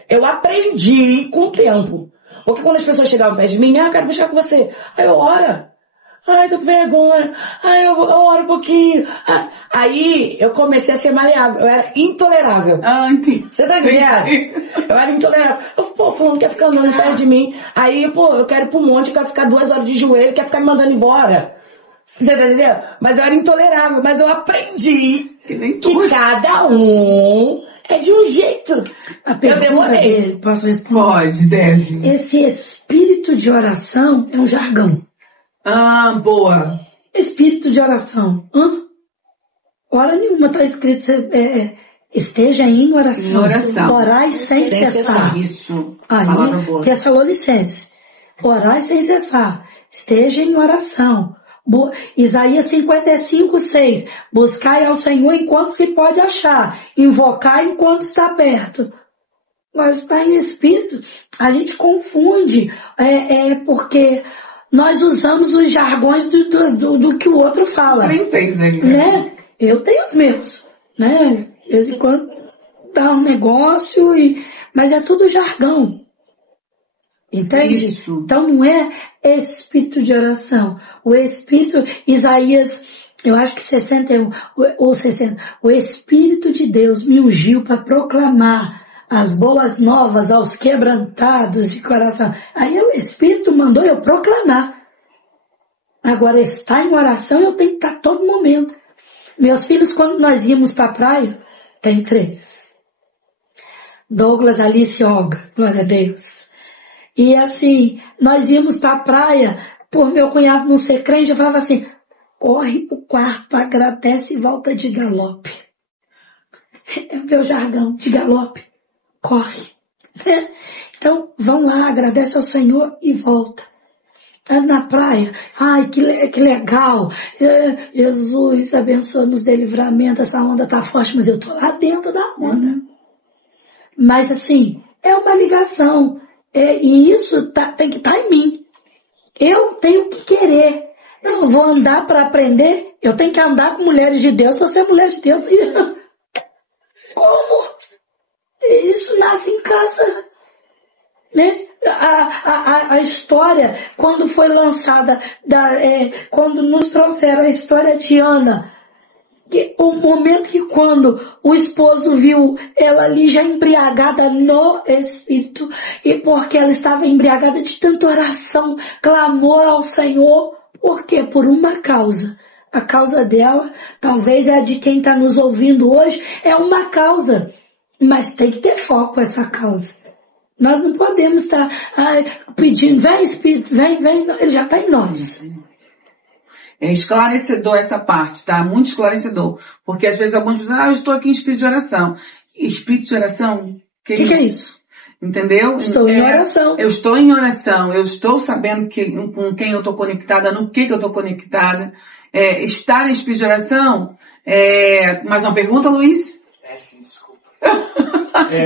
Eu aprendi com o tempo. Porque quando as pessoas chegavam perto de mim, eu quero buscar com você. Aí eu oro. Tô com vergonha. Eu oro um pouquinho. Aí eu comecei a ser maleável. Eu era intolerável. Entendi. Você tá entendendo? Eu era intolerável. Fulano quer ficar andando perto de mim. Aí, eu quero ir pro monte, eu quero ficar 2 horas de joelho, quer ficar me mandando embora. Você tá entendendo? Mas eu era intolerável. Mas eu aprendi que cada um é de um jeito. Eu demorei. Posso responder? Pode, deve. Esse espírito de oração é um jargão. Boa. Espírito de oração. Hora nenhuma está escrito, esteja em oração. Orai sem cessar. Isso. Aí, Tessalonicenses. Orai sem cessar. Esteja em oração. Isaías 55:6. Buscai ao Senhor enquanto se pode achar. Invocai enquanto está perto. Mas está em espírito. A gente confunde. Porque nós usamos os jargões do que o outro fala. Né? Eu tenho os meus. Né? De vez em quando dá um negócio, mas é tudo jargão. Entende? Isso. Então não é espírito de oração. O espírito, Isaías, eu acho que 61 ou 60, o Espírito de Deus me ungiu para proclamar as boas novas aos quebrantados de coração. Aí o Espírito mandou eu proclamar. Agora, estar em oração eu tenho que estar todo momento. Meus filhos, quando nós íamos para a praia, tem 3. Douglas, Alice e Olga, glória a Deus. E assim, nós íamos para a praia, por meu cunhado não ser crente, eu falava assim, corre pro quarto, agradece e volta de galope. É o meu jargão, de galope. Corre. Então, vão lá, agradece ao Senhor e volta. na praia. Ai, que legal. Jesus abençoe-nos de livramento. Essa onda tá forte, mas eu tô lá dentro da onda. Mas assim, é uma ligação. E isso tem que estar em mim. Eu tenho que querer. Eu vou andar para aprender. Eu tenho que andar com mulheres de Deus para ser mulher de Deus. Como? Isso nasce em casa. Né? A história, quando foi lançada, quando nos trouxeram a história de Ana, o momento que quando o esposo viu ela ali já embriagada no espírito, e porque ela estava embriagada de tanta oração, clamou ao Senhor, por quê? Por uma causa. A causa dela, talvez é a de quem está nos ouvindo hoje, é uma causa, mas tem que ter foco essa causa. Nós não podemos estar pedindo, vem Espírito, vem, ele já está em nós. É esclarecedor essa parte, tá? Muito esclarecedor. Porque às vezes algumas pessoas eu estou aqui em espírito de oração. Espírito de oração? O que é isso? Entendeu? Estou em oração. Eu estou em oração. Eu estou sabendo com quem eu estou conectada, no que eu estou conectada. Estar em espírito de oração. Mais uma pergunta, Luiz? Sim, desculpa.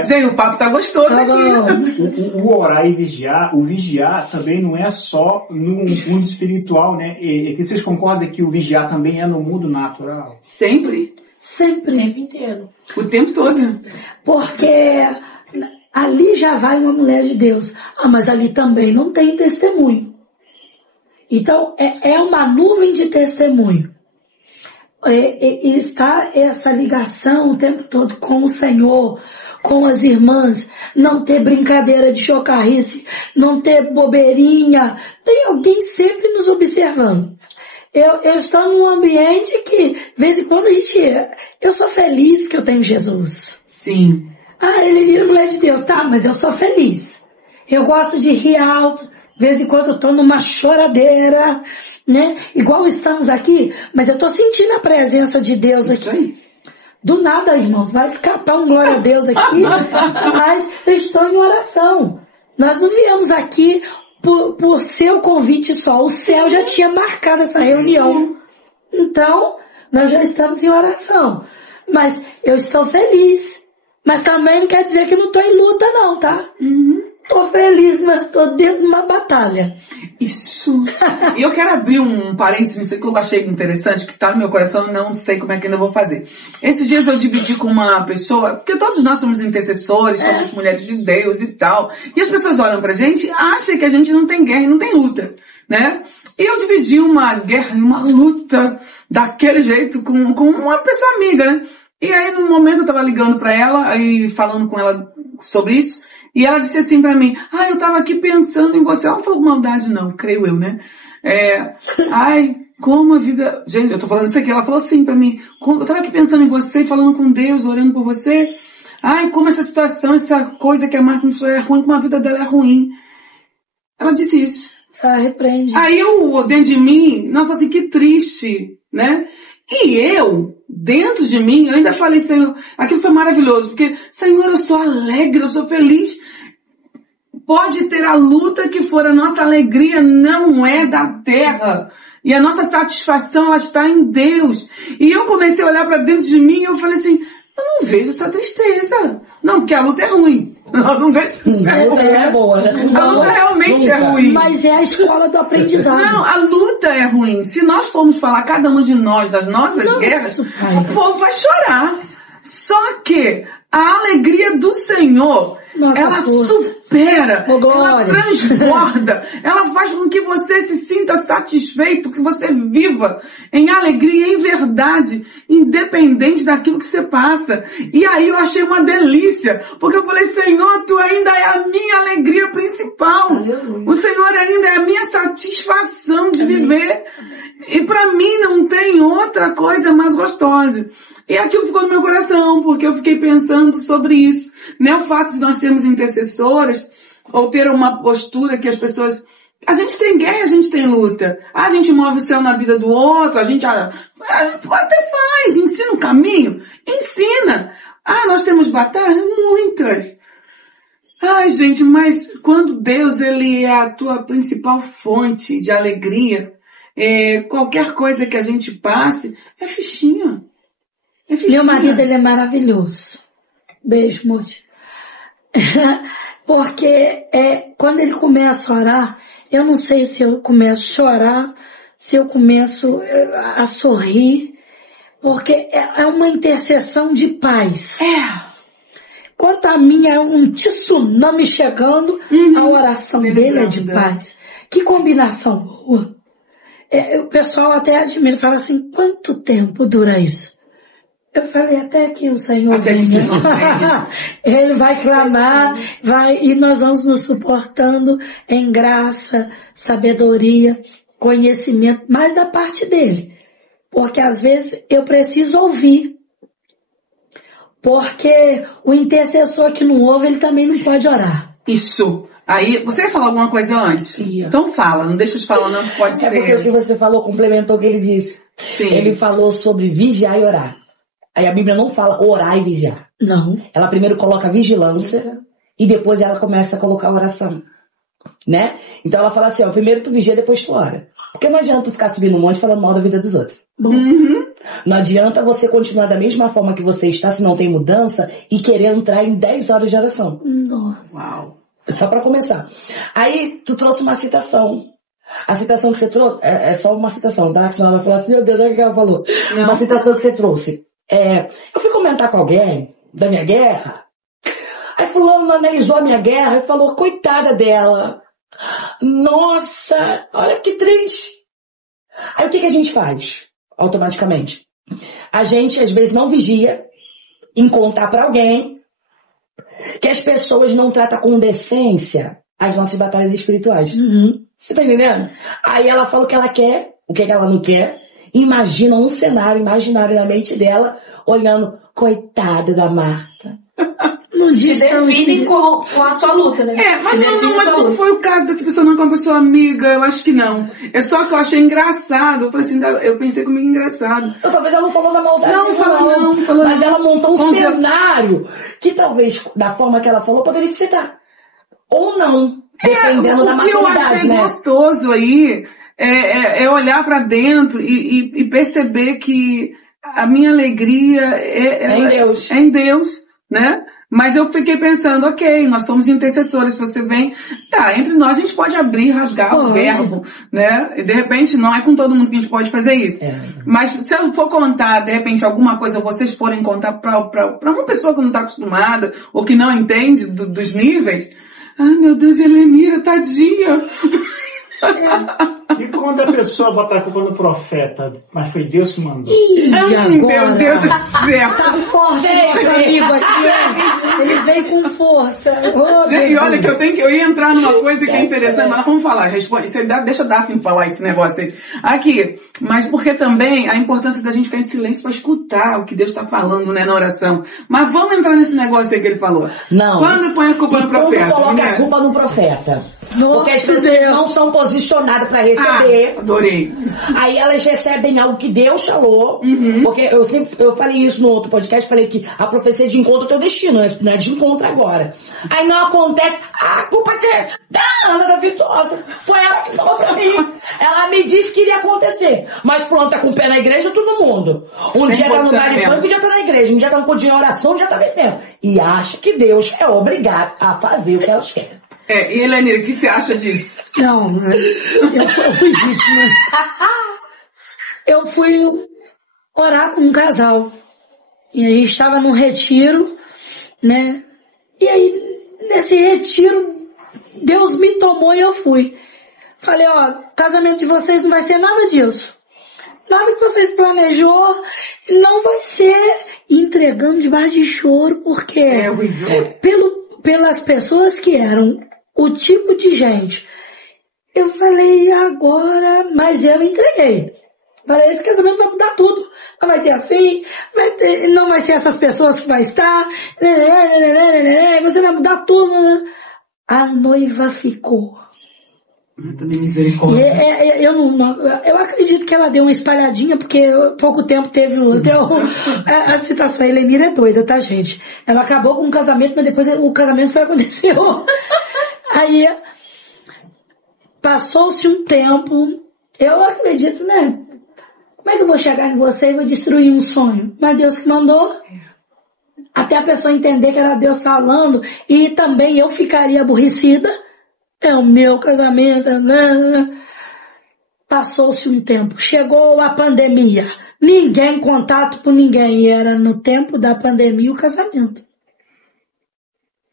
Gente, o papo tá gostoso aqui. O orar e vigiar, o vigiar também não é só no mundo espiritual, né? E que vocês concordam que o vigiar também é no mundo natural? Sempre. Sempre. O tempo inteiro. O tempo todo. Porque ali já vai uma mulher de Deus. Mas ali também não tem testemunho. Então, é uma nuvem de testemunho. E está essa ligação o tempo todo com o Senhor, com as irmãs, não ter brincadeira de chocarrice, não ter bobeirinha, tem alguém sempre nos observando. Eu estou num ambiente que, de vez em quando eu sou feliz porque eu tenho Jesus. Sim. Ele vira mulher de Deus, tá, mas eu sou feliz. Eu gosto de rir alto. De vez em quando eu tô numa choradeira, né? Igual estamos aqui, mas eu tô sentindo a presença de Deus aqui. Do nada, irmãos, vai escapar um glória a Deus aqui, mas eu estou em oração. Nós não viemos aqui por seu convite só. O céu já tinha marcado essa reunião. Então, nós já estamos em oração. Mas eu estou feliz. Mas também não quer dizer que não estou em luta não, tá? Tô feliz, mas estou dentro de uma batalha. Isso. E eu quero abrir um parênteses, nisso que eu achei interessante, que está no meu coração, não sei como é que ainda vou fazer. Esses dias eu dividi com uma pessoa, porque todos nós somos intercessores, somos mulheres de Deus e tal, e as pessoas olham pra gente, acham que a gente não tem guerra e não tem luta, né? E eu dividi uma guerra e uma luta daquele jeito com uma pessoa amiga, né? E aí, no momento, eu tava ligando pra ela e falando com ela sobre isso. E ela disse assim pra mim, eu tava aqui pensando em você. Ela não falou maldade não, creio eu, né? Como a vida... Gente, eu tô falando isso aqui. Ela falou assim pra mim, eu tava aqui pensando em você, falando com Deus, orando por você. Como essa situação, essa coisa que a Marta me falou é ruim, como a vida dela é ruim. Ela disse isso. Repreende. Aí eu, dentro de mim, falei assim, que triste, né? E eu, dentro de mim, eu ainda falei, Senhor, aquilo foi maravilhoso, porque, Senhor, eu sou alegre, eu sou feliz. Pode ter a luta que for, a nossa alegria não é da terra. E a nossa satisfação, ela está em Deus. E eu comecei a olhar para dentro de mim e eu falei assim, eu não vejo essa tristeza. Não, porque a luta é ruim. Eu não vejo isso. A luta é boa, né? A luta realmente é ruim. Mas é a escola do aprendizado. Não, a luta é ruim. Se nós formos falar, cada um de nós, das nossas guerras, o povo vai chorar. Só que a alegria do Senhor, ela supera, ela transborda, ela faz com que você se sinta satisfeito, que você viva em alegria, em verdade, independente daquilo que você passa. E aí eu achei uma delícia, porque eu falei, Senhor, Tu ainda é a minha alegria principal. O Senhor ainda é a minha satisfação de viver. E para mim não tem outra coisa mais gostosa. E aquilo ficou no meu coração, porque eu fiquei pensando sobre isso. Né? O fato de nós sermos intercessoras, ou ter uma postura que as pessoas... A gente tem guerra, a gente tem luta. A gente move o céu na vida do outro, a gente até faz, ensina o caminho, ensina. Nós temos batalhas? Muitas. Ai, gente, mas quando Deus, ele é a tua principal fonte de alegria, qualquer coisa que a gente passe, é fichinha. É fichinha. Meu marido, ele é maravilhoso. Beijo, Moody. Porque quando ele começa a orar, eu não sei se eu começo a chorar, se eu começo a sorrir, porque é uma intercessão de paz. Quanto a minha, é um tsunami chegando, a oração dele é de paz. Que combinação boa. O pessoal até admira, fala assim, quanto tempo dura isso? Eu falei, até que o Senhor venha. Ele vai clamar, e nós vamos nos suportando em graça, sabedoria, conhecimento, mais da parte dele. Porque às vezes eu preciso ouvir. Porque o intercessor que não ouve, ele também não pode orar. Isso. Aí, você ia falar alguma coisa antes? Então fala, não deixa de falar não, pode ser. Porque o que você falou complementou o que ele disse. Sim. Ele falou sobre vigiar e orar. Aí a Bíblia não fala orar e vigiar. Não. Ela primeiro coloca vigilância e depois ela começa a colocar oração. Né? Então ela fala assim, primeiro tu vigia, depois tu ora. Porque não adianta tu ficar subindo um monte falando mal da vida dos outros. Não adianta você continuar da mesma forma que você está, se não tem mudança, e querer entrar em 10 horas de oração. Uau. Só pra começar. Aí tu trouxe uma citação. A citação que você trouxe é só uma citação, tá? Senão ela vai falar assim, meu Deus, olha o que ela falou. Não. Uma citação que você trouxe. Eu fui comentar com alguém da minha guerra. Aí fulano analisou a minha guerra e falou, coitada dela. Nossa, olha que triste. Aí o que a gente faz? Automaticamente. A gente, às vezes, não vigia em contar pra alguém que as pessoas não tratam com decência as nossas batalhas espirituais. Você tá entendendo? Aí ela fala o que ela quer, o que ela não quer, imagina um cenário imaginário na mente dela, olhando, coitada da Marta. Não se define com a sua luta, né? Mas não foi o caso dessa pessoa não com uma pessoa amiga, eu acho que não. É só que eu achei engraçado, eu falei assim, eu pensei comigo engraçado. Talvez ela não falou da maldade. Não, falou mas ela montou um cenário que talvez, da forma que ela falou, poderia citar. Ou não, dependendo da maturidade, né? O que eu achei gostoso aí é olhar pra dentro e perceber que a minha alegria é em Deus. É em Deus, né? Mas eu fiquei pensando, ok, nós somos intercessores, você vem, entre nós a gente pode abrir, rasgar o verbo, né? E de repente não é com todo mundo que a gente pode fazer isso. Mas se eu for contar, de repente, alguma coisa, vocês forem contar pra uma pessoa que não está acostumada, ou que não entende dos níveis, ai meu Deus, Helenira, tadinha. E quando a pessoa bota a culpa no profeta, mas foi Deus que mandou? Meu Deus do céu! Tá forte nosso amigo aqui, ele vem com força. E olha que eu ia entrar numa coisa que é interessante, mas vamos falar, deixa a Daphne falar esse negócio aí. Aqui, mas porque também a importância da gente ficar em silêncio para escutar o que Deus está falando, né, na oração. Mas vamos entrar nesse negócio aí que ele falou. Não. Quando põe a culpa no profeta? Quando coloca a culpa no profeta. Porque as pessoas não são posicionadas para receber. Adorei. Aí elas recebem algo que Deus falou. Porque eu falei isso no outro podcast, falei que a profecia é de encontro ao teu destino, não é de encontro agora. Aí não acontece, a culpa é da Ana da Vistosa. Foi ela que falou pra mim. Ela me disse que iria acontecer. Mas planta com o pé na igreja todo mundo. Um dia tá no baile funk, um dia tá na igreja, um dia tá no pudim na oração, um dia tá bebendo. E acha que Deus é obrigado a fazer o que elas querem. E Helenira, o que você acha disso? Não, eu fui vítima. Eu fui orar com um casal. E a gente estava num retiro, né? E aí, nesse retiro, Deus me tomou e eu fui. Falei, o casamento de vocês não vai ser nada disso. Nada que vocês planejou, não vai ser entregando debaixo de choro, porque pelas pessoas que eram o tipo de gente. Eu falei, agora, mas eu entreguei. Falei, esse casamento vai mudar tudo. Não vai ser assim, não vai ser essas pessoas que vai estar, você vai mudar tudo. A noiva ficou. Misericórdia. Eu acredito que ela deu uma espalhadinha, porque pouco tempo teve a citação. A Helenira é doida, tá, gente? Ela acabou com o casamento, mas depois o casamento foi aconteceu. Aí, passou-se um tempo, eu acredito, né? Como é que eu vou chegar em você e vou destruir um sonho? Mas Deus que mandou, até a pessoa entender que era Deus falando, e também eu ficaria aborrecida. É o meu casamento. Passou-se um tempo. Chegou a pandemia. Ninguém contato com ninguém. E era no tempo da pandemia o casamento.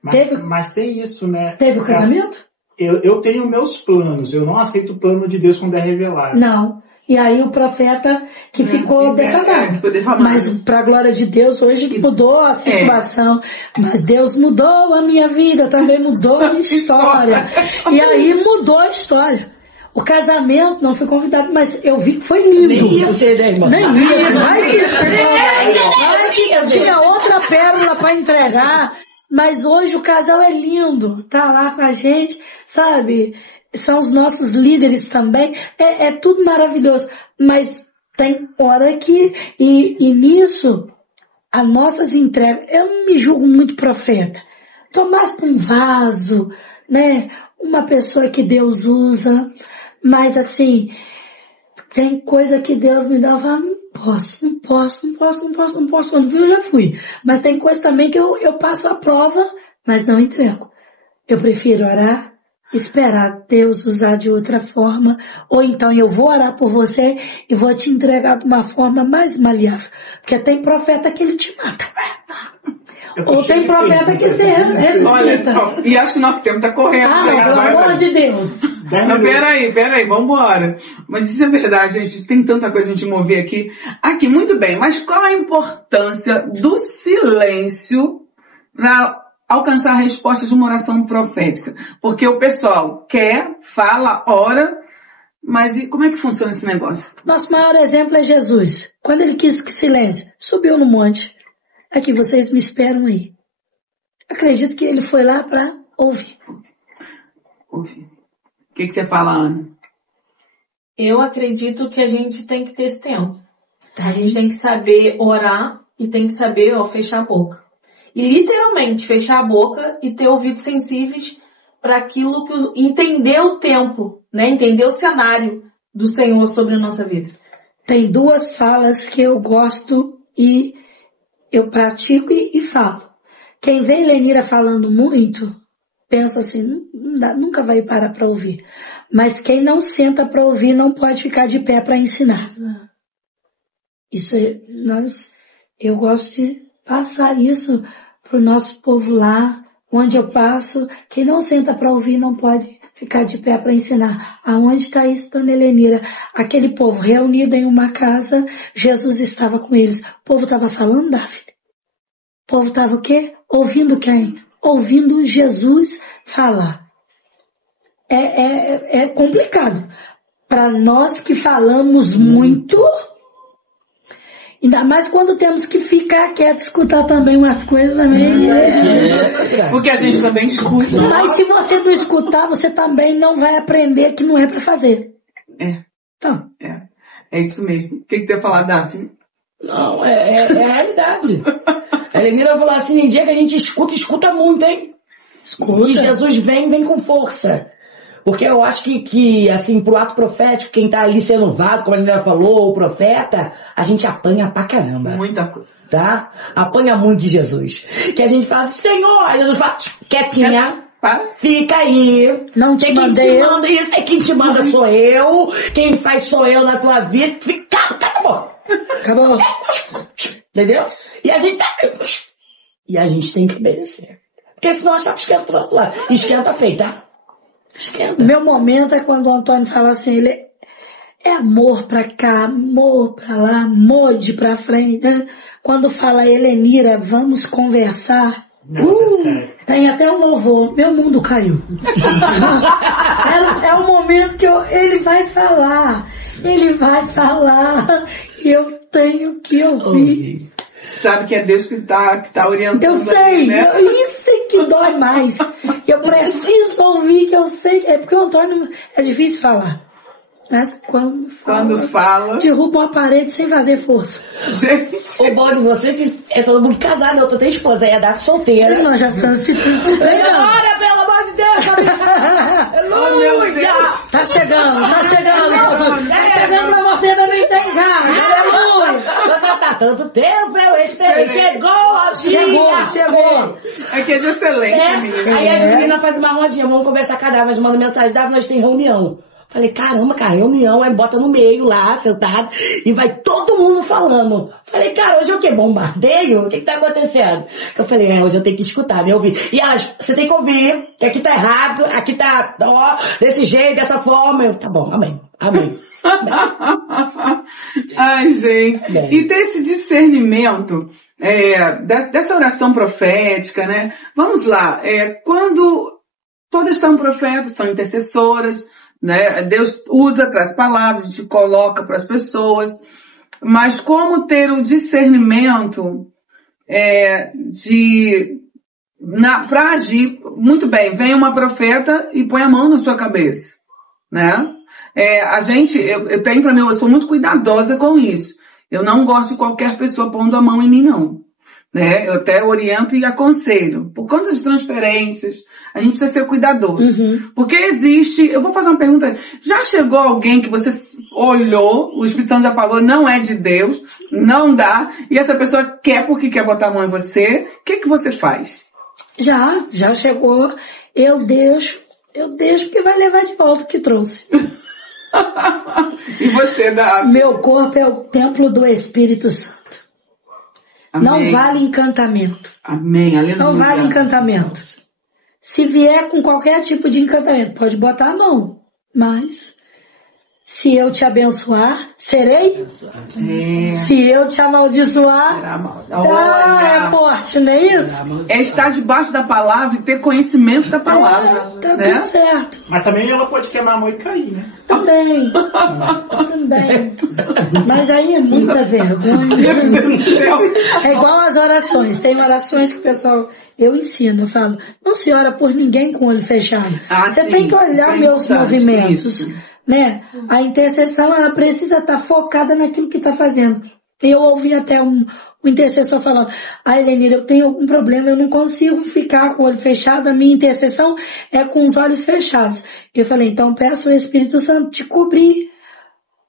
Mas tem isso, né? Teve o casamento? Eu tenho meus planos. Eu não aceito o plano de Deus quando é revelado. Não. E aí o profeta que ficou defamado. Mas para a glória de Deus, hoje mudou a situação. Mas Deus mudou a minha vida, também mudou a minha história. E aí mudou a história. O casamento, não fui convidado, mas eu vi que foi lindo. Nem ia ser, né, irmão? Nem ia. Vai que tinha outra pérola para entregar. Mas hoje o casal é lindo. Tá lá com a gente, sabe? São os nossos líderes também, é tudo maravilhoso, mas tem hora que, e nisso, as nossas entregas, eu não me julgo muito profeta, tô mais para um vaso, né, uma pessoa que Deus usa, mas assim, tem coisa que Deus me dá, eu falo, não posso, quando viu eu já fui, mas tem coisa também que eu passo a prova, mas não entrego, eu prefiro orar, esperar Deus usar de outra forma, ou então eu vou orar por você e vou te entregar de uma forma mais maleável, porque tem profeta que ele te mata, ou tem profeta que você ressuscita. Olha, e acho que nosso tempo está correndo. Pelo amor de Deus. Não, peraí, vambora. Mas isso é verdade, gente, tem tanta coisa a gente mover aqui. Aqui, muito bem, mas qual a importância do silêncio para alcançar a resposta de uma oração profética? Porque o pessoal quer, fala, ora, mas e como é que funciona esse negócio? Nosso maior exemplo é Jesus. Quando ele quis que silêncio, subiu no monte. Aqui, vocês me esperam aí. Acredito que ele foi lá para ouvir. Ouvir. O que você fala, Ana? Eu acredito que a gente tem que ter esse tempo. A gente tem que saber orar e tem que saber fechar a boca. E literalmente fechar a boca e ter ouvidos sensíveis para aquilo que entender o tempo, né? Entender o cenário do Senhor sobre a nossa vida. Tem duas falas que eu gosto e eu pratico e falo. Quem vê Helenira falando muito, pensa assim, nunca vai parar para ouvir. Mas quem não senta para ouvir não pode ficar de pé para ensinar. Isso eu gosto de passar isso pro nosso povo lá, onde eu passo. Quem não senta para ouvir não pode ficar de pé para ensinar. Aonde está isso, dona Helenira? Aquele povo reunido em uma casa, Jesus estava com eles. O povo estava falando, Davi? O povo estava o quê? Ouvindo quem? Ouvindo Jesus falar. É complicado. Para nós que falamos muito, ainda mais quando temos que ficar quieto, escutar também umas coisas também. Porque a gente também escuta. Mas se você não escutar, você também não vai aprender que não é para fazer. Então. É isso mesmo. O que você ia falar, Daphne? Não, é a realidade. A Helenira falou assim, em dia que a gente escuta muito, hein? Escuta. E Jesus vem com força. Porque eu acho que assim, pro ato profético, quem tá ali sendo vaso, como a Helenira falou, o profeta, a gente apanha pra caramba. Muita coisa. Tá? Apanha muito de Jesus. Que a gente fala assim, Senhor, aí Jesus fala, quietinha, fica aí. Não te quem mandei. te manda isso, quem te manda sou eu, quem faz sou eu na tua vida, fica, acabou. Entendeu? E a gente tem que obedecer. Porque senão a chave esquenta pro nosso lado. Esquenta feio, tá? Esquenta. Meu momento é quando o Antônio fala assim, ele é amor pra cá, amor pra lá, amor de pra frente, né? Quando fala Helenira, vamos conversar. Nossa, sério. Tem até um louvor, meu mundo caiu. É o momento que ele vai falar, e eu tenho que ouvir. sabe que é Deus que tá orientando. Eu sei, ali, né? Isso é que dói mais. Eu preciso ouvir, que eu sei que é porque o Antônio é difícil falar. Mas quando fala, derruba uma parede sem fazer força. Gente. O bom de você é todo mundo casado, eu tô tendo esposa, aí a Daf solteira. Nós já estamos se treinando. Olha, pelo amor de Deus! Aleluia! Tá chegando, esposa. Tá chegando pra você também, tem já. Aleluia! Tá tanto tempo, eu esperei. Chegou! Aqui é de excelência, menina. Aí as meninas fazem uma rodinha, vamos conversar com a Daf, manda mensagem, Daf, nós tem reunião. Falei, caramba, cara, reunião, aí bota no meio lá, sentado, e vai todo mundo falando. Falei, cara, hoje é o quê? Bombardeio? O que tá acontecendo? Eu falei, hoje eu tenho que escutar, me ouvir. E elas, você tem que ouvir, que aqui tá errado, aqui tá, ó, desse jeito, dessa forma. Eu, tá bom, amém. Ai, gente. Bem. E ter esse discernimento dessa oração profética, né? Vamos lá, quando todas são profetas, são intercessoras, né? Deus usa para as palavras, a gente coloca para as pessoas, mas como ter o discernimento para agir muito bem. Vem uma profeta e põe a mão na sua cabeça, né? Eu tenho para mim, eu sou muito cuidadosa com isso. Eu não gosto de qualquer pessoa pondo a mão em mim, não. Né? Eu até oriento e aconselho. Por conta das transferências, a gente precisa ser cuidadoso. Uhum. Porque eu vou fazer uma pergunta, já chegou alguém que você olhou, o Espírito Santo já falou, não é de Deus, não dá, e essa pessoa quer porque quer botar a mão em você, o que você faz? Já chegou, eu deixo porque vai levar de volta o que trouxe. E você dá? Meu corpo é o templo do Espírito Santo. Amém. Não vale encantamento. Amém, aleluia. Não vale encantamento. Se vier com qualquer tipo de encantamento, pode botar a mão. Mas, se eu te abençoar, serei? Se eu te amaldiçoar, é forte, não é isso? É estar debaixo da palavra e ter conhecimento da palavra. Tá né? tudo certo. Mas também ela pode queimar a mão e cair, né? Também. Mas aí é muita vergonha. Meu Deus do céu. É igual as orações. Tem orações que o pessoal, eu ensino, eu falo, não se ora por ninguém com o olho fechado. Você sim, tem que olhar meus movimentos. Isso. Né? A intercessão, ela precisa estar focada naquilo que está fazendo. Eu ouvi até um intercessor falando, Helenira, eu tenho algum problema, eu não consigo ficar com o olho fechado, a minha intercessão é com os olhos fechados. Eu falei, então peço ao Espírito Santo te cobrir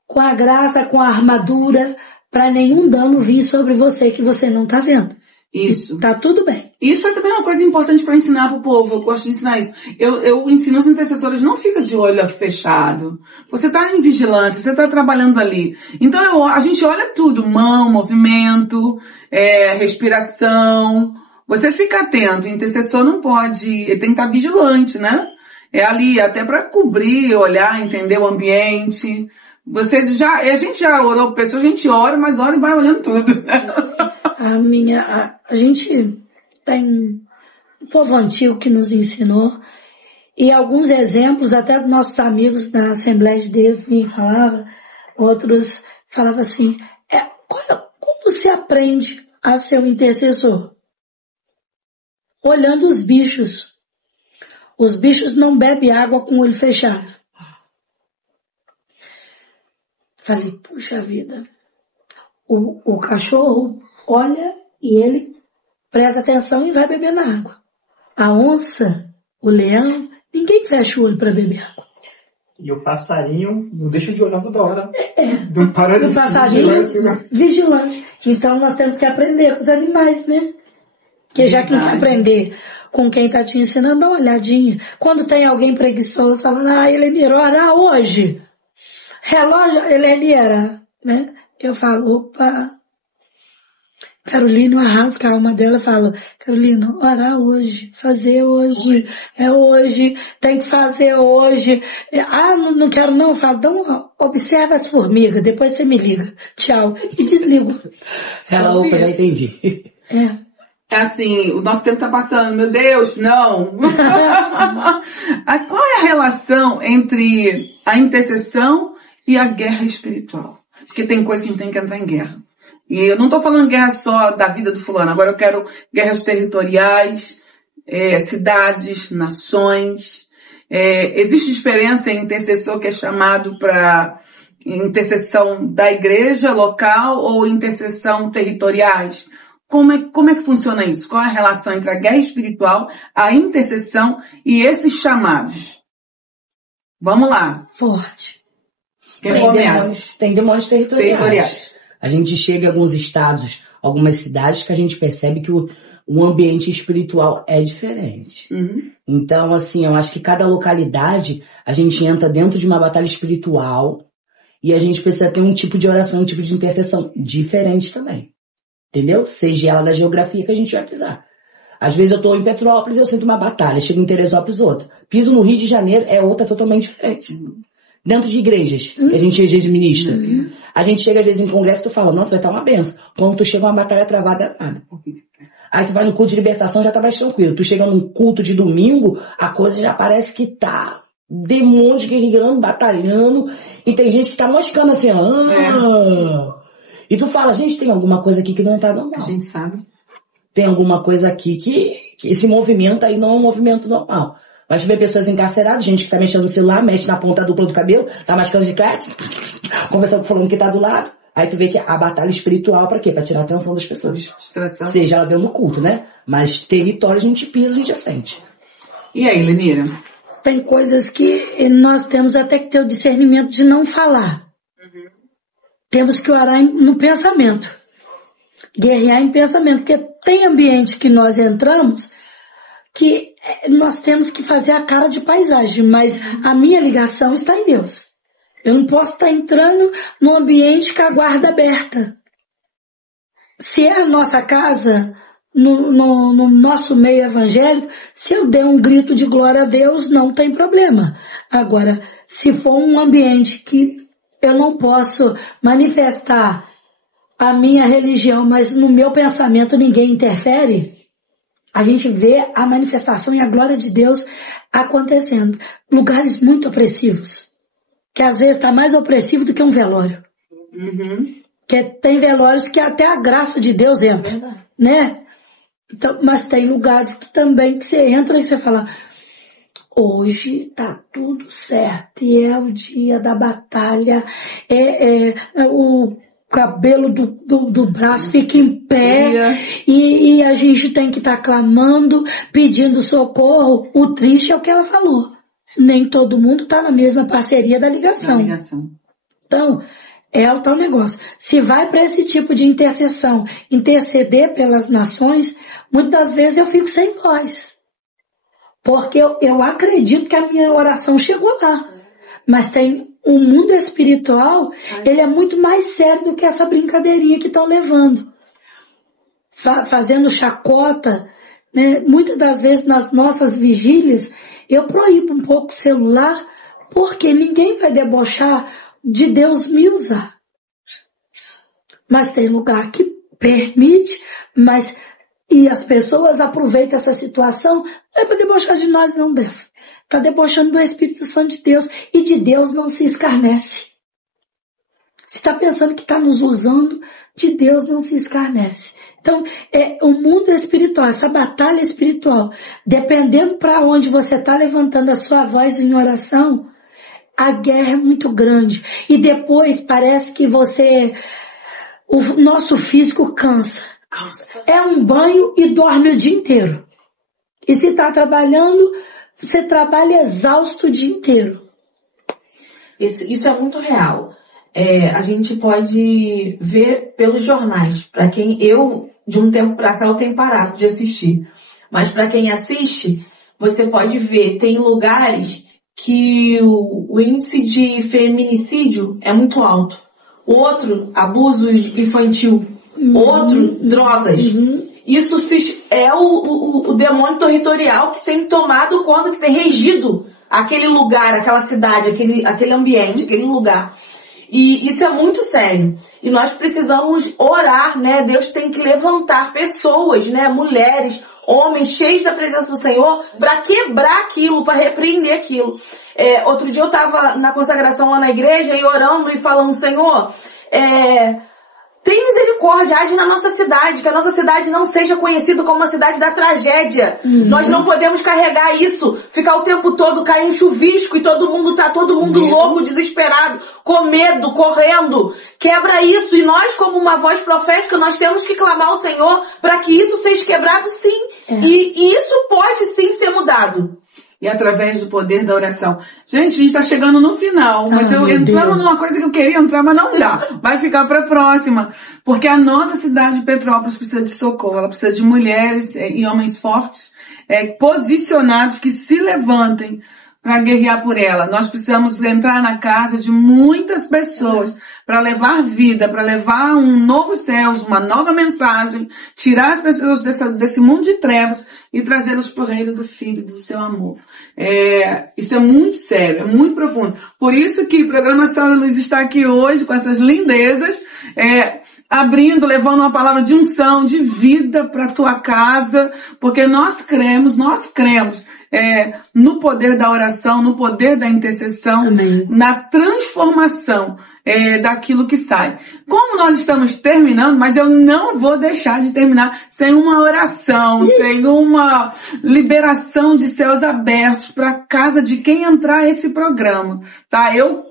com a graça, com a armadura, para nenhum dano vir sobre você que você não está vendo. Isso. Tá tudo bem. Isso é também uma coisa importante para ensinar pro povo. Eu gosto de ensinar isso. Eu ensino os intercessores, não fica de olho fechado. Você tá em vigilância, você tá trabalhando ali. Então a gente olha tudo, mão, movimento, respiração. Você fica atento. O intercessor não pode, ele tem que estar vigilante, né? É ali até para cobrir, olhar, entender o ambiente. A gente já orou por pessoas, a gente ora, mas ora e vai olhando tudo, né? A gente tem um povo antigo que nos ensinou e alguns exemplos até dos nossos amigos da Assembleia de Deus vinham e falavam, outros falavam assim, como se aprende a ser um intercessor? Olhando os bichos. Os bichos não bebem água com o olho fechado. Falei, puxa vida, o cachorro olha e ele presta atenção e vai beber na água. A onça, o leão, ninguém fecha o olho para beber água. E o passarinho não deixa de olhar toda hora. O passarinho vigilante. Então nós temos que aprender com os animais, né? Porque já que não vai aprender com quem está te ensinando, dá uma olhadinha. Quando tem alguém preguiçoso falando, Helenira, orar hoje. Relógio, Helenira, né? Eu falo, opa. Carolina arrasca a alma dela e fala, Carolina, orar hoje, fazer hoje, é hoje, tem que fazer hoje. Não quero não, eu falo, então observa as formigas, depois você me liga, tchau, e desligo. Ela, opa, já entendi. É assim, o nosso tempo está passando, meu Deus, não. Qual é a relação entre a intercessão e a guerra espiritual? Porque tem coisas que a gente tem que entrar em guerra. E eu não estou falando guerra só da vida do fulano, agora eu quero guerras territoriais, cidades, nações. Existe diferença em intercessor que é chamado para intercessão da igreja local ou intercessão territoriais? Como é que funciona isso? Qual é a relação entre a guerra espiritual, a intercessão e esses chamados? Vamos lá. Forte. Quem começa? Tem demônios territoriais. A gente chega em alguns estados, algumas cidades, que a gente percebe que o ambiente espiritual é diferente. Uhum. Então, assim, eu acho que cada localidade, a gente entra dentro de uma batalha espiritual e a gente precisa ter um tipo de oração, um tipo de intercessão diferente também. Entendeu? Seja ela da geografia que a gente vai pisar. Às vezes eu tô em Petrópolis e eu sinto uma batalha, chego em Teresópolis outra. Piso no Rio de Janeiro é outra totalmente diferente. Dentro de igrejas, que a gente às vezes ministra. A gente chega às vezes em congresso e tu fala, nossa, vai estar uma benção. Quando tu chega uma batalha travada, nada. Aí tu vai no culto de libertação, já tá mais tranquilo. Tu chega num culto de domingo, a coisa já parece que tá demônios guerreando, batalhando, e tem gente que tá moscando assim, E tu fala, gente, tem alguma coisa aqui que não tá normal. A gente sabe. Tem alguma coisa aqui que esse movimento aí não é um movimento normal. Mas tu vê pessoas encarceradas, gente que tá mexendo no celular, mexe na ponta dupla do cabelo, tá mascando de crack, conversando com fulano que tá do lado. Aí tu vê que a batalha espiritual pra quê? Pra tirar a atenção das pessoas. Distração. Seja ela dentro do culto, né? Mas território a gente pisa, a gente já sente. E aí, Lenira? Tem coisas que nós temos até que ter o discernimento de não falar. Temos que orar no pensamento. Guerrear em pensamento. Porque tem ambiente que nós entramos que nós temos que fazer a cara de paisagem. Mas a minha ligação está em Deus. Eu não posso estar entrando num ambiente com a guarda aberta. Se é a nossa casa, no nosso meio evangélico, se eu der um grito de glória a Deus, não tem problema. Agora, se for um ambiente que eu não posso manifestar a minha religião, mas no meu pensamento ninguém interfere, a gente vê a manifestação e a glória de Deus acontecendo. Lugares muito opressivos, que às vezes está mais opressivo do que um velório. Que tem velórios que até a graça de Deus entra, né? Então, mas tem lugares que também que você entra e você fala, hoje tá tudo certo, e é o dia da batalha, o cabelo do braço fica em pé, e a gente tem que estar clamando, pedindo socorro. O triste é o que ela falou. Nem todo mundo está na mesma parceria da ligação. Então, é o tal negócio. Se vai para esse tipo de intercessão, interceder pelas nações, muitas das vezes eu fico sem voz. Porque eu acredito que a minha oração chegou lá. Mas tem o mundo espiritual, ele é muito mais sério do que essa brincadeirinha que estão levando. Fazendo chacota, né? Muitas das vezes nas nossas vigílias, eu proíbo um pouco o celular, porque ninguém vai debochar de Deus me usar. Mas tem lugar que permite, e as pessoas aproveitam essa situação, não é para debochar de nós, não deve. Está debochando do Espírito Santo de Deus, e de Deus não se escarnece. Se está pensando que está nos usando, de Deus não se escarnece. Então, o mundo espiritual, essa batalha espiritual, dependendo para onde você está levantando a sua voz em oração, a guerra é muito grande. E depois parece que o nosso físico cansa. É um banho e dorme o dia inteiro. E se está trabalhando, você trabalha exausto o dia inteiro. Isso é muito real. A gente pode ver pelos jornais. Para quem de um tempo para cá, eu tenho parado de assistir. Mas para quem assiste, você pode ver, tem lugares que o índice de feminicídio é muito alto. Outro, abuso infantil. Outro, drogas. Isso é o demônio territorial que tem tomado conta, que tem regido aquele lugar, aquela cidade, aquele ambiente, aquele lugar. E isso é muito sério. E nós precisamos orar, né? Deus tem que levantar pessoas, né? Mulheres, homens cheios da presença do Senhor para quebrar aquilo, para repreender aquilo. Outro dia eu estava na consagração lá na igreja e orando e falando, Senhor, tem misericórdia, age na nossa cidade, que a nossa cidade não seja conhecida como uma cidade da tragédia. Nós não podemos carregar isso, ficar o tempo todo, cair um chuvisco e todo mundo louco, desesperado, com medo, correndo. Quebra isso, e nós, como uma voz profética, nós temos que clamar ao Senhor para que isso seja quebrado, sim. E isso pode sim ser mudado. E através do poder da oração. Gente, a gente está chegando no final, mas eu entramos numa coisa que eu queria entrar, mas não dá. Vai ficar para a próxima. Porque a nossa cidade de Petrópolis precisa de socorro. Ela precisa de mulheres e homens fortes, posicionados, que se levantem para guerrear por ela. Nós precisamos entrar na casa de muitas pessoas para levar vida, para levar um novo céu, uma nova mensagem, tirar as pessoas desse mundo de trevas e trazê-los para o reino do Filho, do seu amor. Isso é muito sério, é muito profundo. Por isso que o programa Sal e Luz está aqui hoje com essas lindezas, abrindo, levando uma palavra de unção, de vida para a tua casa, porque nós cremos no poder da oração, no poder da intercessão, Amém. Na transformação daquilo que sai. Como nós estamos terminando, mas eu não vou deixar de terminar sem uma oração, sem uma liberação de céus abertos para a casa de quem entrar esse programa, tá? Eu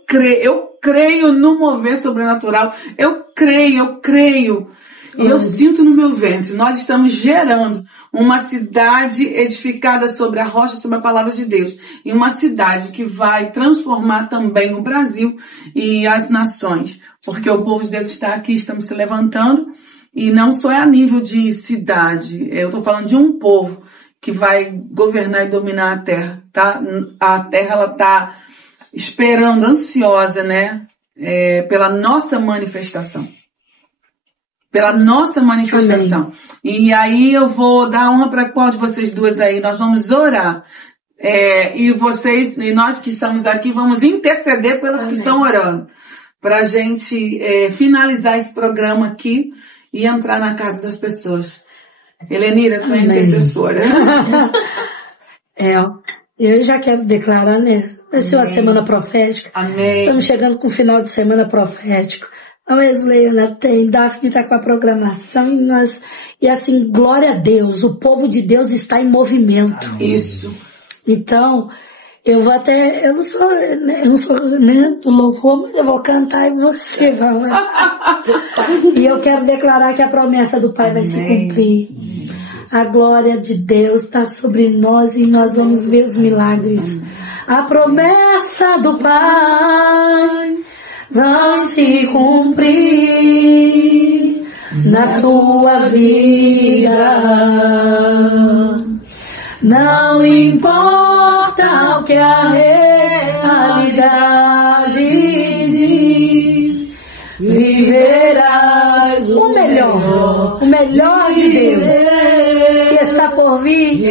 creio no mover sobrenatural, eu creio. E eu sinto no meu ventre, nós estamos gerando uma cidade edificada sobre a rocha, sobre a palavra de Deus. E uma cidade que vai transformar também o Brasil e as nações. Porque o povo de Deus está aqui, estamos se levantando. E não só a nível de cidade. Eu estou falando de um povo que vai governar e dominar a terra, tá? A terra, ela está esperando, ansiosa, né? Pela nossa manifestação. Amém. E aí eu vou dar honra para qual de vocês duas aí. Nós vamos orar. E nós que estamos aqui, vamos interceder pelas Amém. Que estão orando. Pra gente finalizar esse programa aqui e entrar na casa das pessoas. Helenira, tu é intercessora. Eu já quero declarar, né? Vai ser uma semana profética. Amém. Estamos chegando com o final de semana profético. A Wesley, tem Daphne está com a programação e assim, glória a Deus, o povo de Deus está em movimento. Isso. Então, eu não sou né, do louvor, mas eu vou cantar e você vai. E eu quero declarar que a promessa do Pai vai se cumprir. A glória de Deus está sobre nós e nós vamos ver os milagres. A promessa do Pai vai se cumprir na tua vida. Não importa o que a realidade diz, viverás o melhor de Deus que está por vir.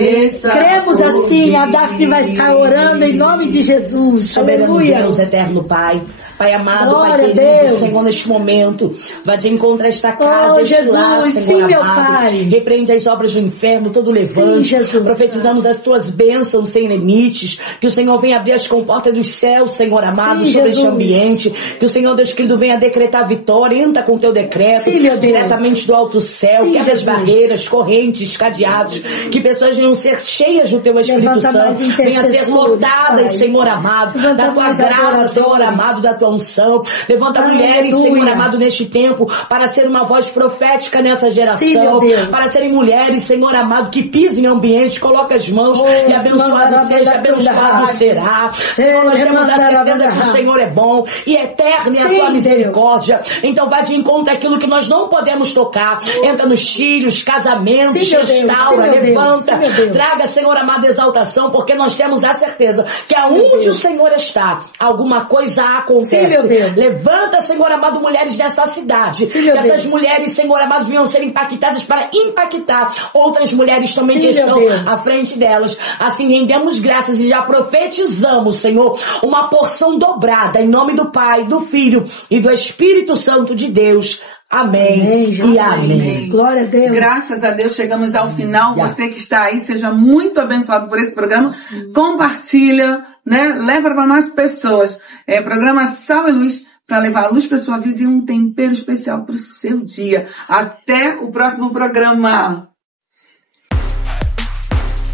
Cremos assim, a Daphne vai estar orando em nome de Jesus. Soberano Deus, eterno Pai. Pai amado, Glória Pai querido, Deus. Senhor, neste momento, vai de encontro a esta casa, este lar, Jesus, Senhor sim, amado. meu Pai. Repreende as obras do inferno, todo levante. Sim, Jesus. Profetizamos as tuas bênçãos sem limites. Que o Senhor venha abrir as comportas dos céus, Senhor amado, Sim, sobre Jesus. este ambiente. Que o Senhor, Deus querido, venha decretar vitória. Entra com o teu decreto, Sim, meu Deus. diretamente do alto céu. Sim, Quebra as Jesus. barreiras, correntes, cadeados. Que pessoas venham ser cheias do teu Espírito Levanta mais Santo. Venha ser intercessores, lotadas, Pai. Senhor amado, Levanta da tua mais graça, adoradores. Senhor amado, da tua unção. Levanta mulheres, Aleluia. Senhor amado, neste tempo, para ser uma voz profética nessa geração. Sim, meu Deus. Para serem mulheres, Senhor amado, que pisem em ambiente, coloca as mãos e abençoado seja, abençoado será. Senhor, nós temos a certeza que o Senhor é bom e eterno é a Sim, tua misericórdia. Então vai de encontro àquilo que nós não podemos tocar. Entra nos filhos, casamentos, Sim, meu Deus. restaura, Sim, meu Deus. levanta, Sim, meu Deus. traga, Senhor amado, exaltação, porque nós temos a certeza que aonde o Senhor está, alguma coisa acontece. Sim, meu Deus. Levanta, Senhor amado, mulheres dessa cidade. Sim, que meu essas Deus. mulheres, Senhor amado, venham ser impactadas para impactar outras mulheres também Sim, que meu estão Deus. à frente delas. Assim rendemos graças e já profetizamos, Senhor, uma porção dobrada em nome do Pai, do Filho e do Espírito Santo de Deus. Amém e amém. Glória a Deus. Graças a Deus chegamos ao final. Você que está aí, seja muito abençoado por esse programa. Compartilha, né? Leva para mais pessoas. Programa Sal e Luz, para levar a luz para sua vida e um tempero especial para o seu dia. Até o próximo programa.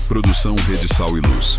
Produção Rede Sal e Luz.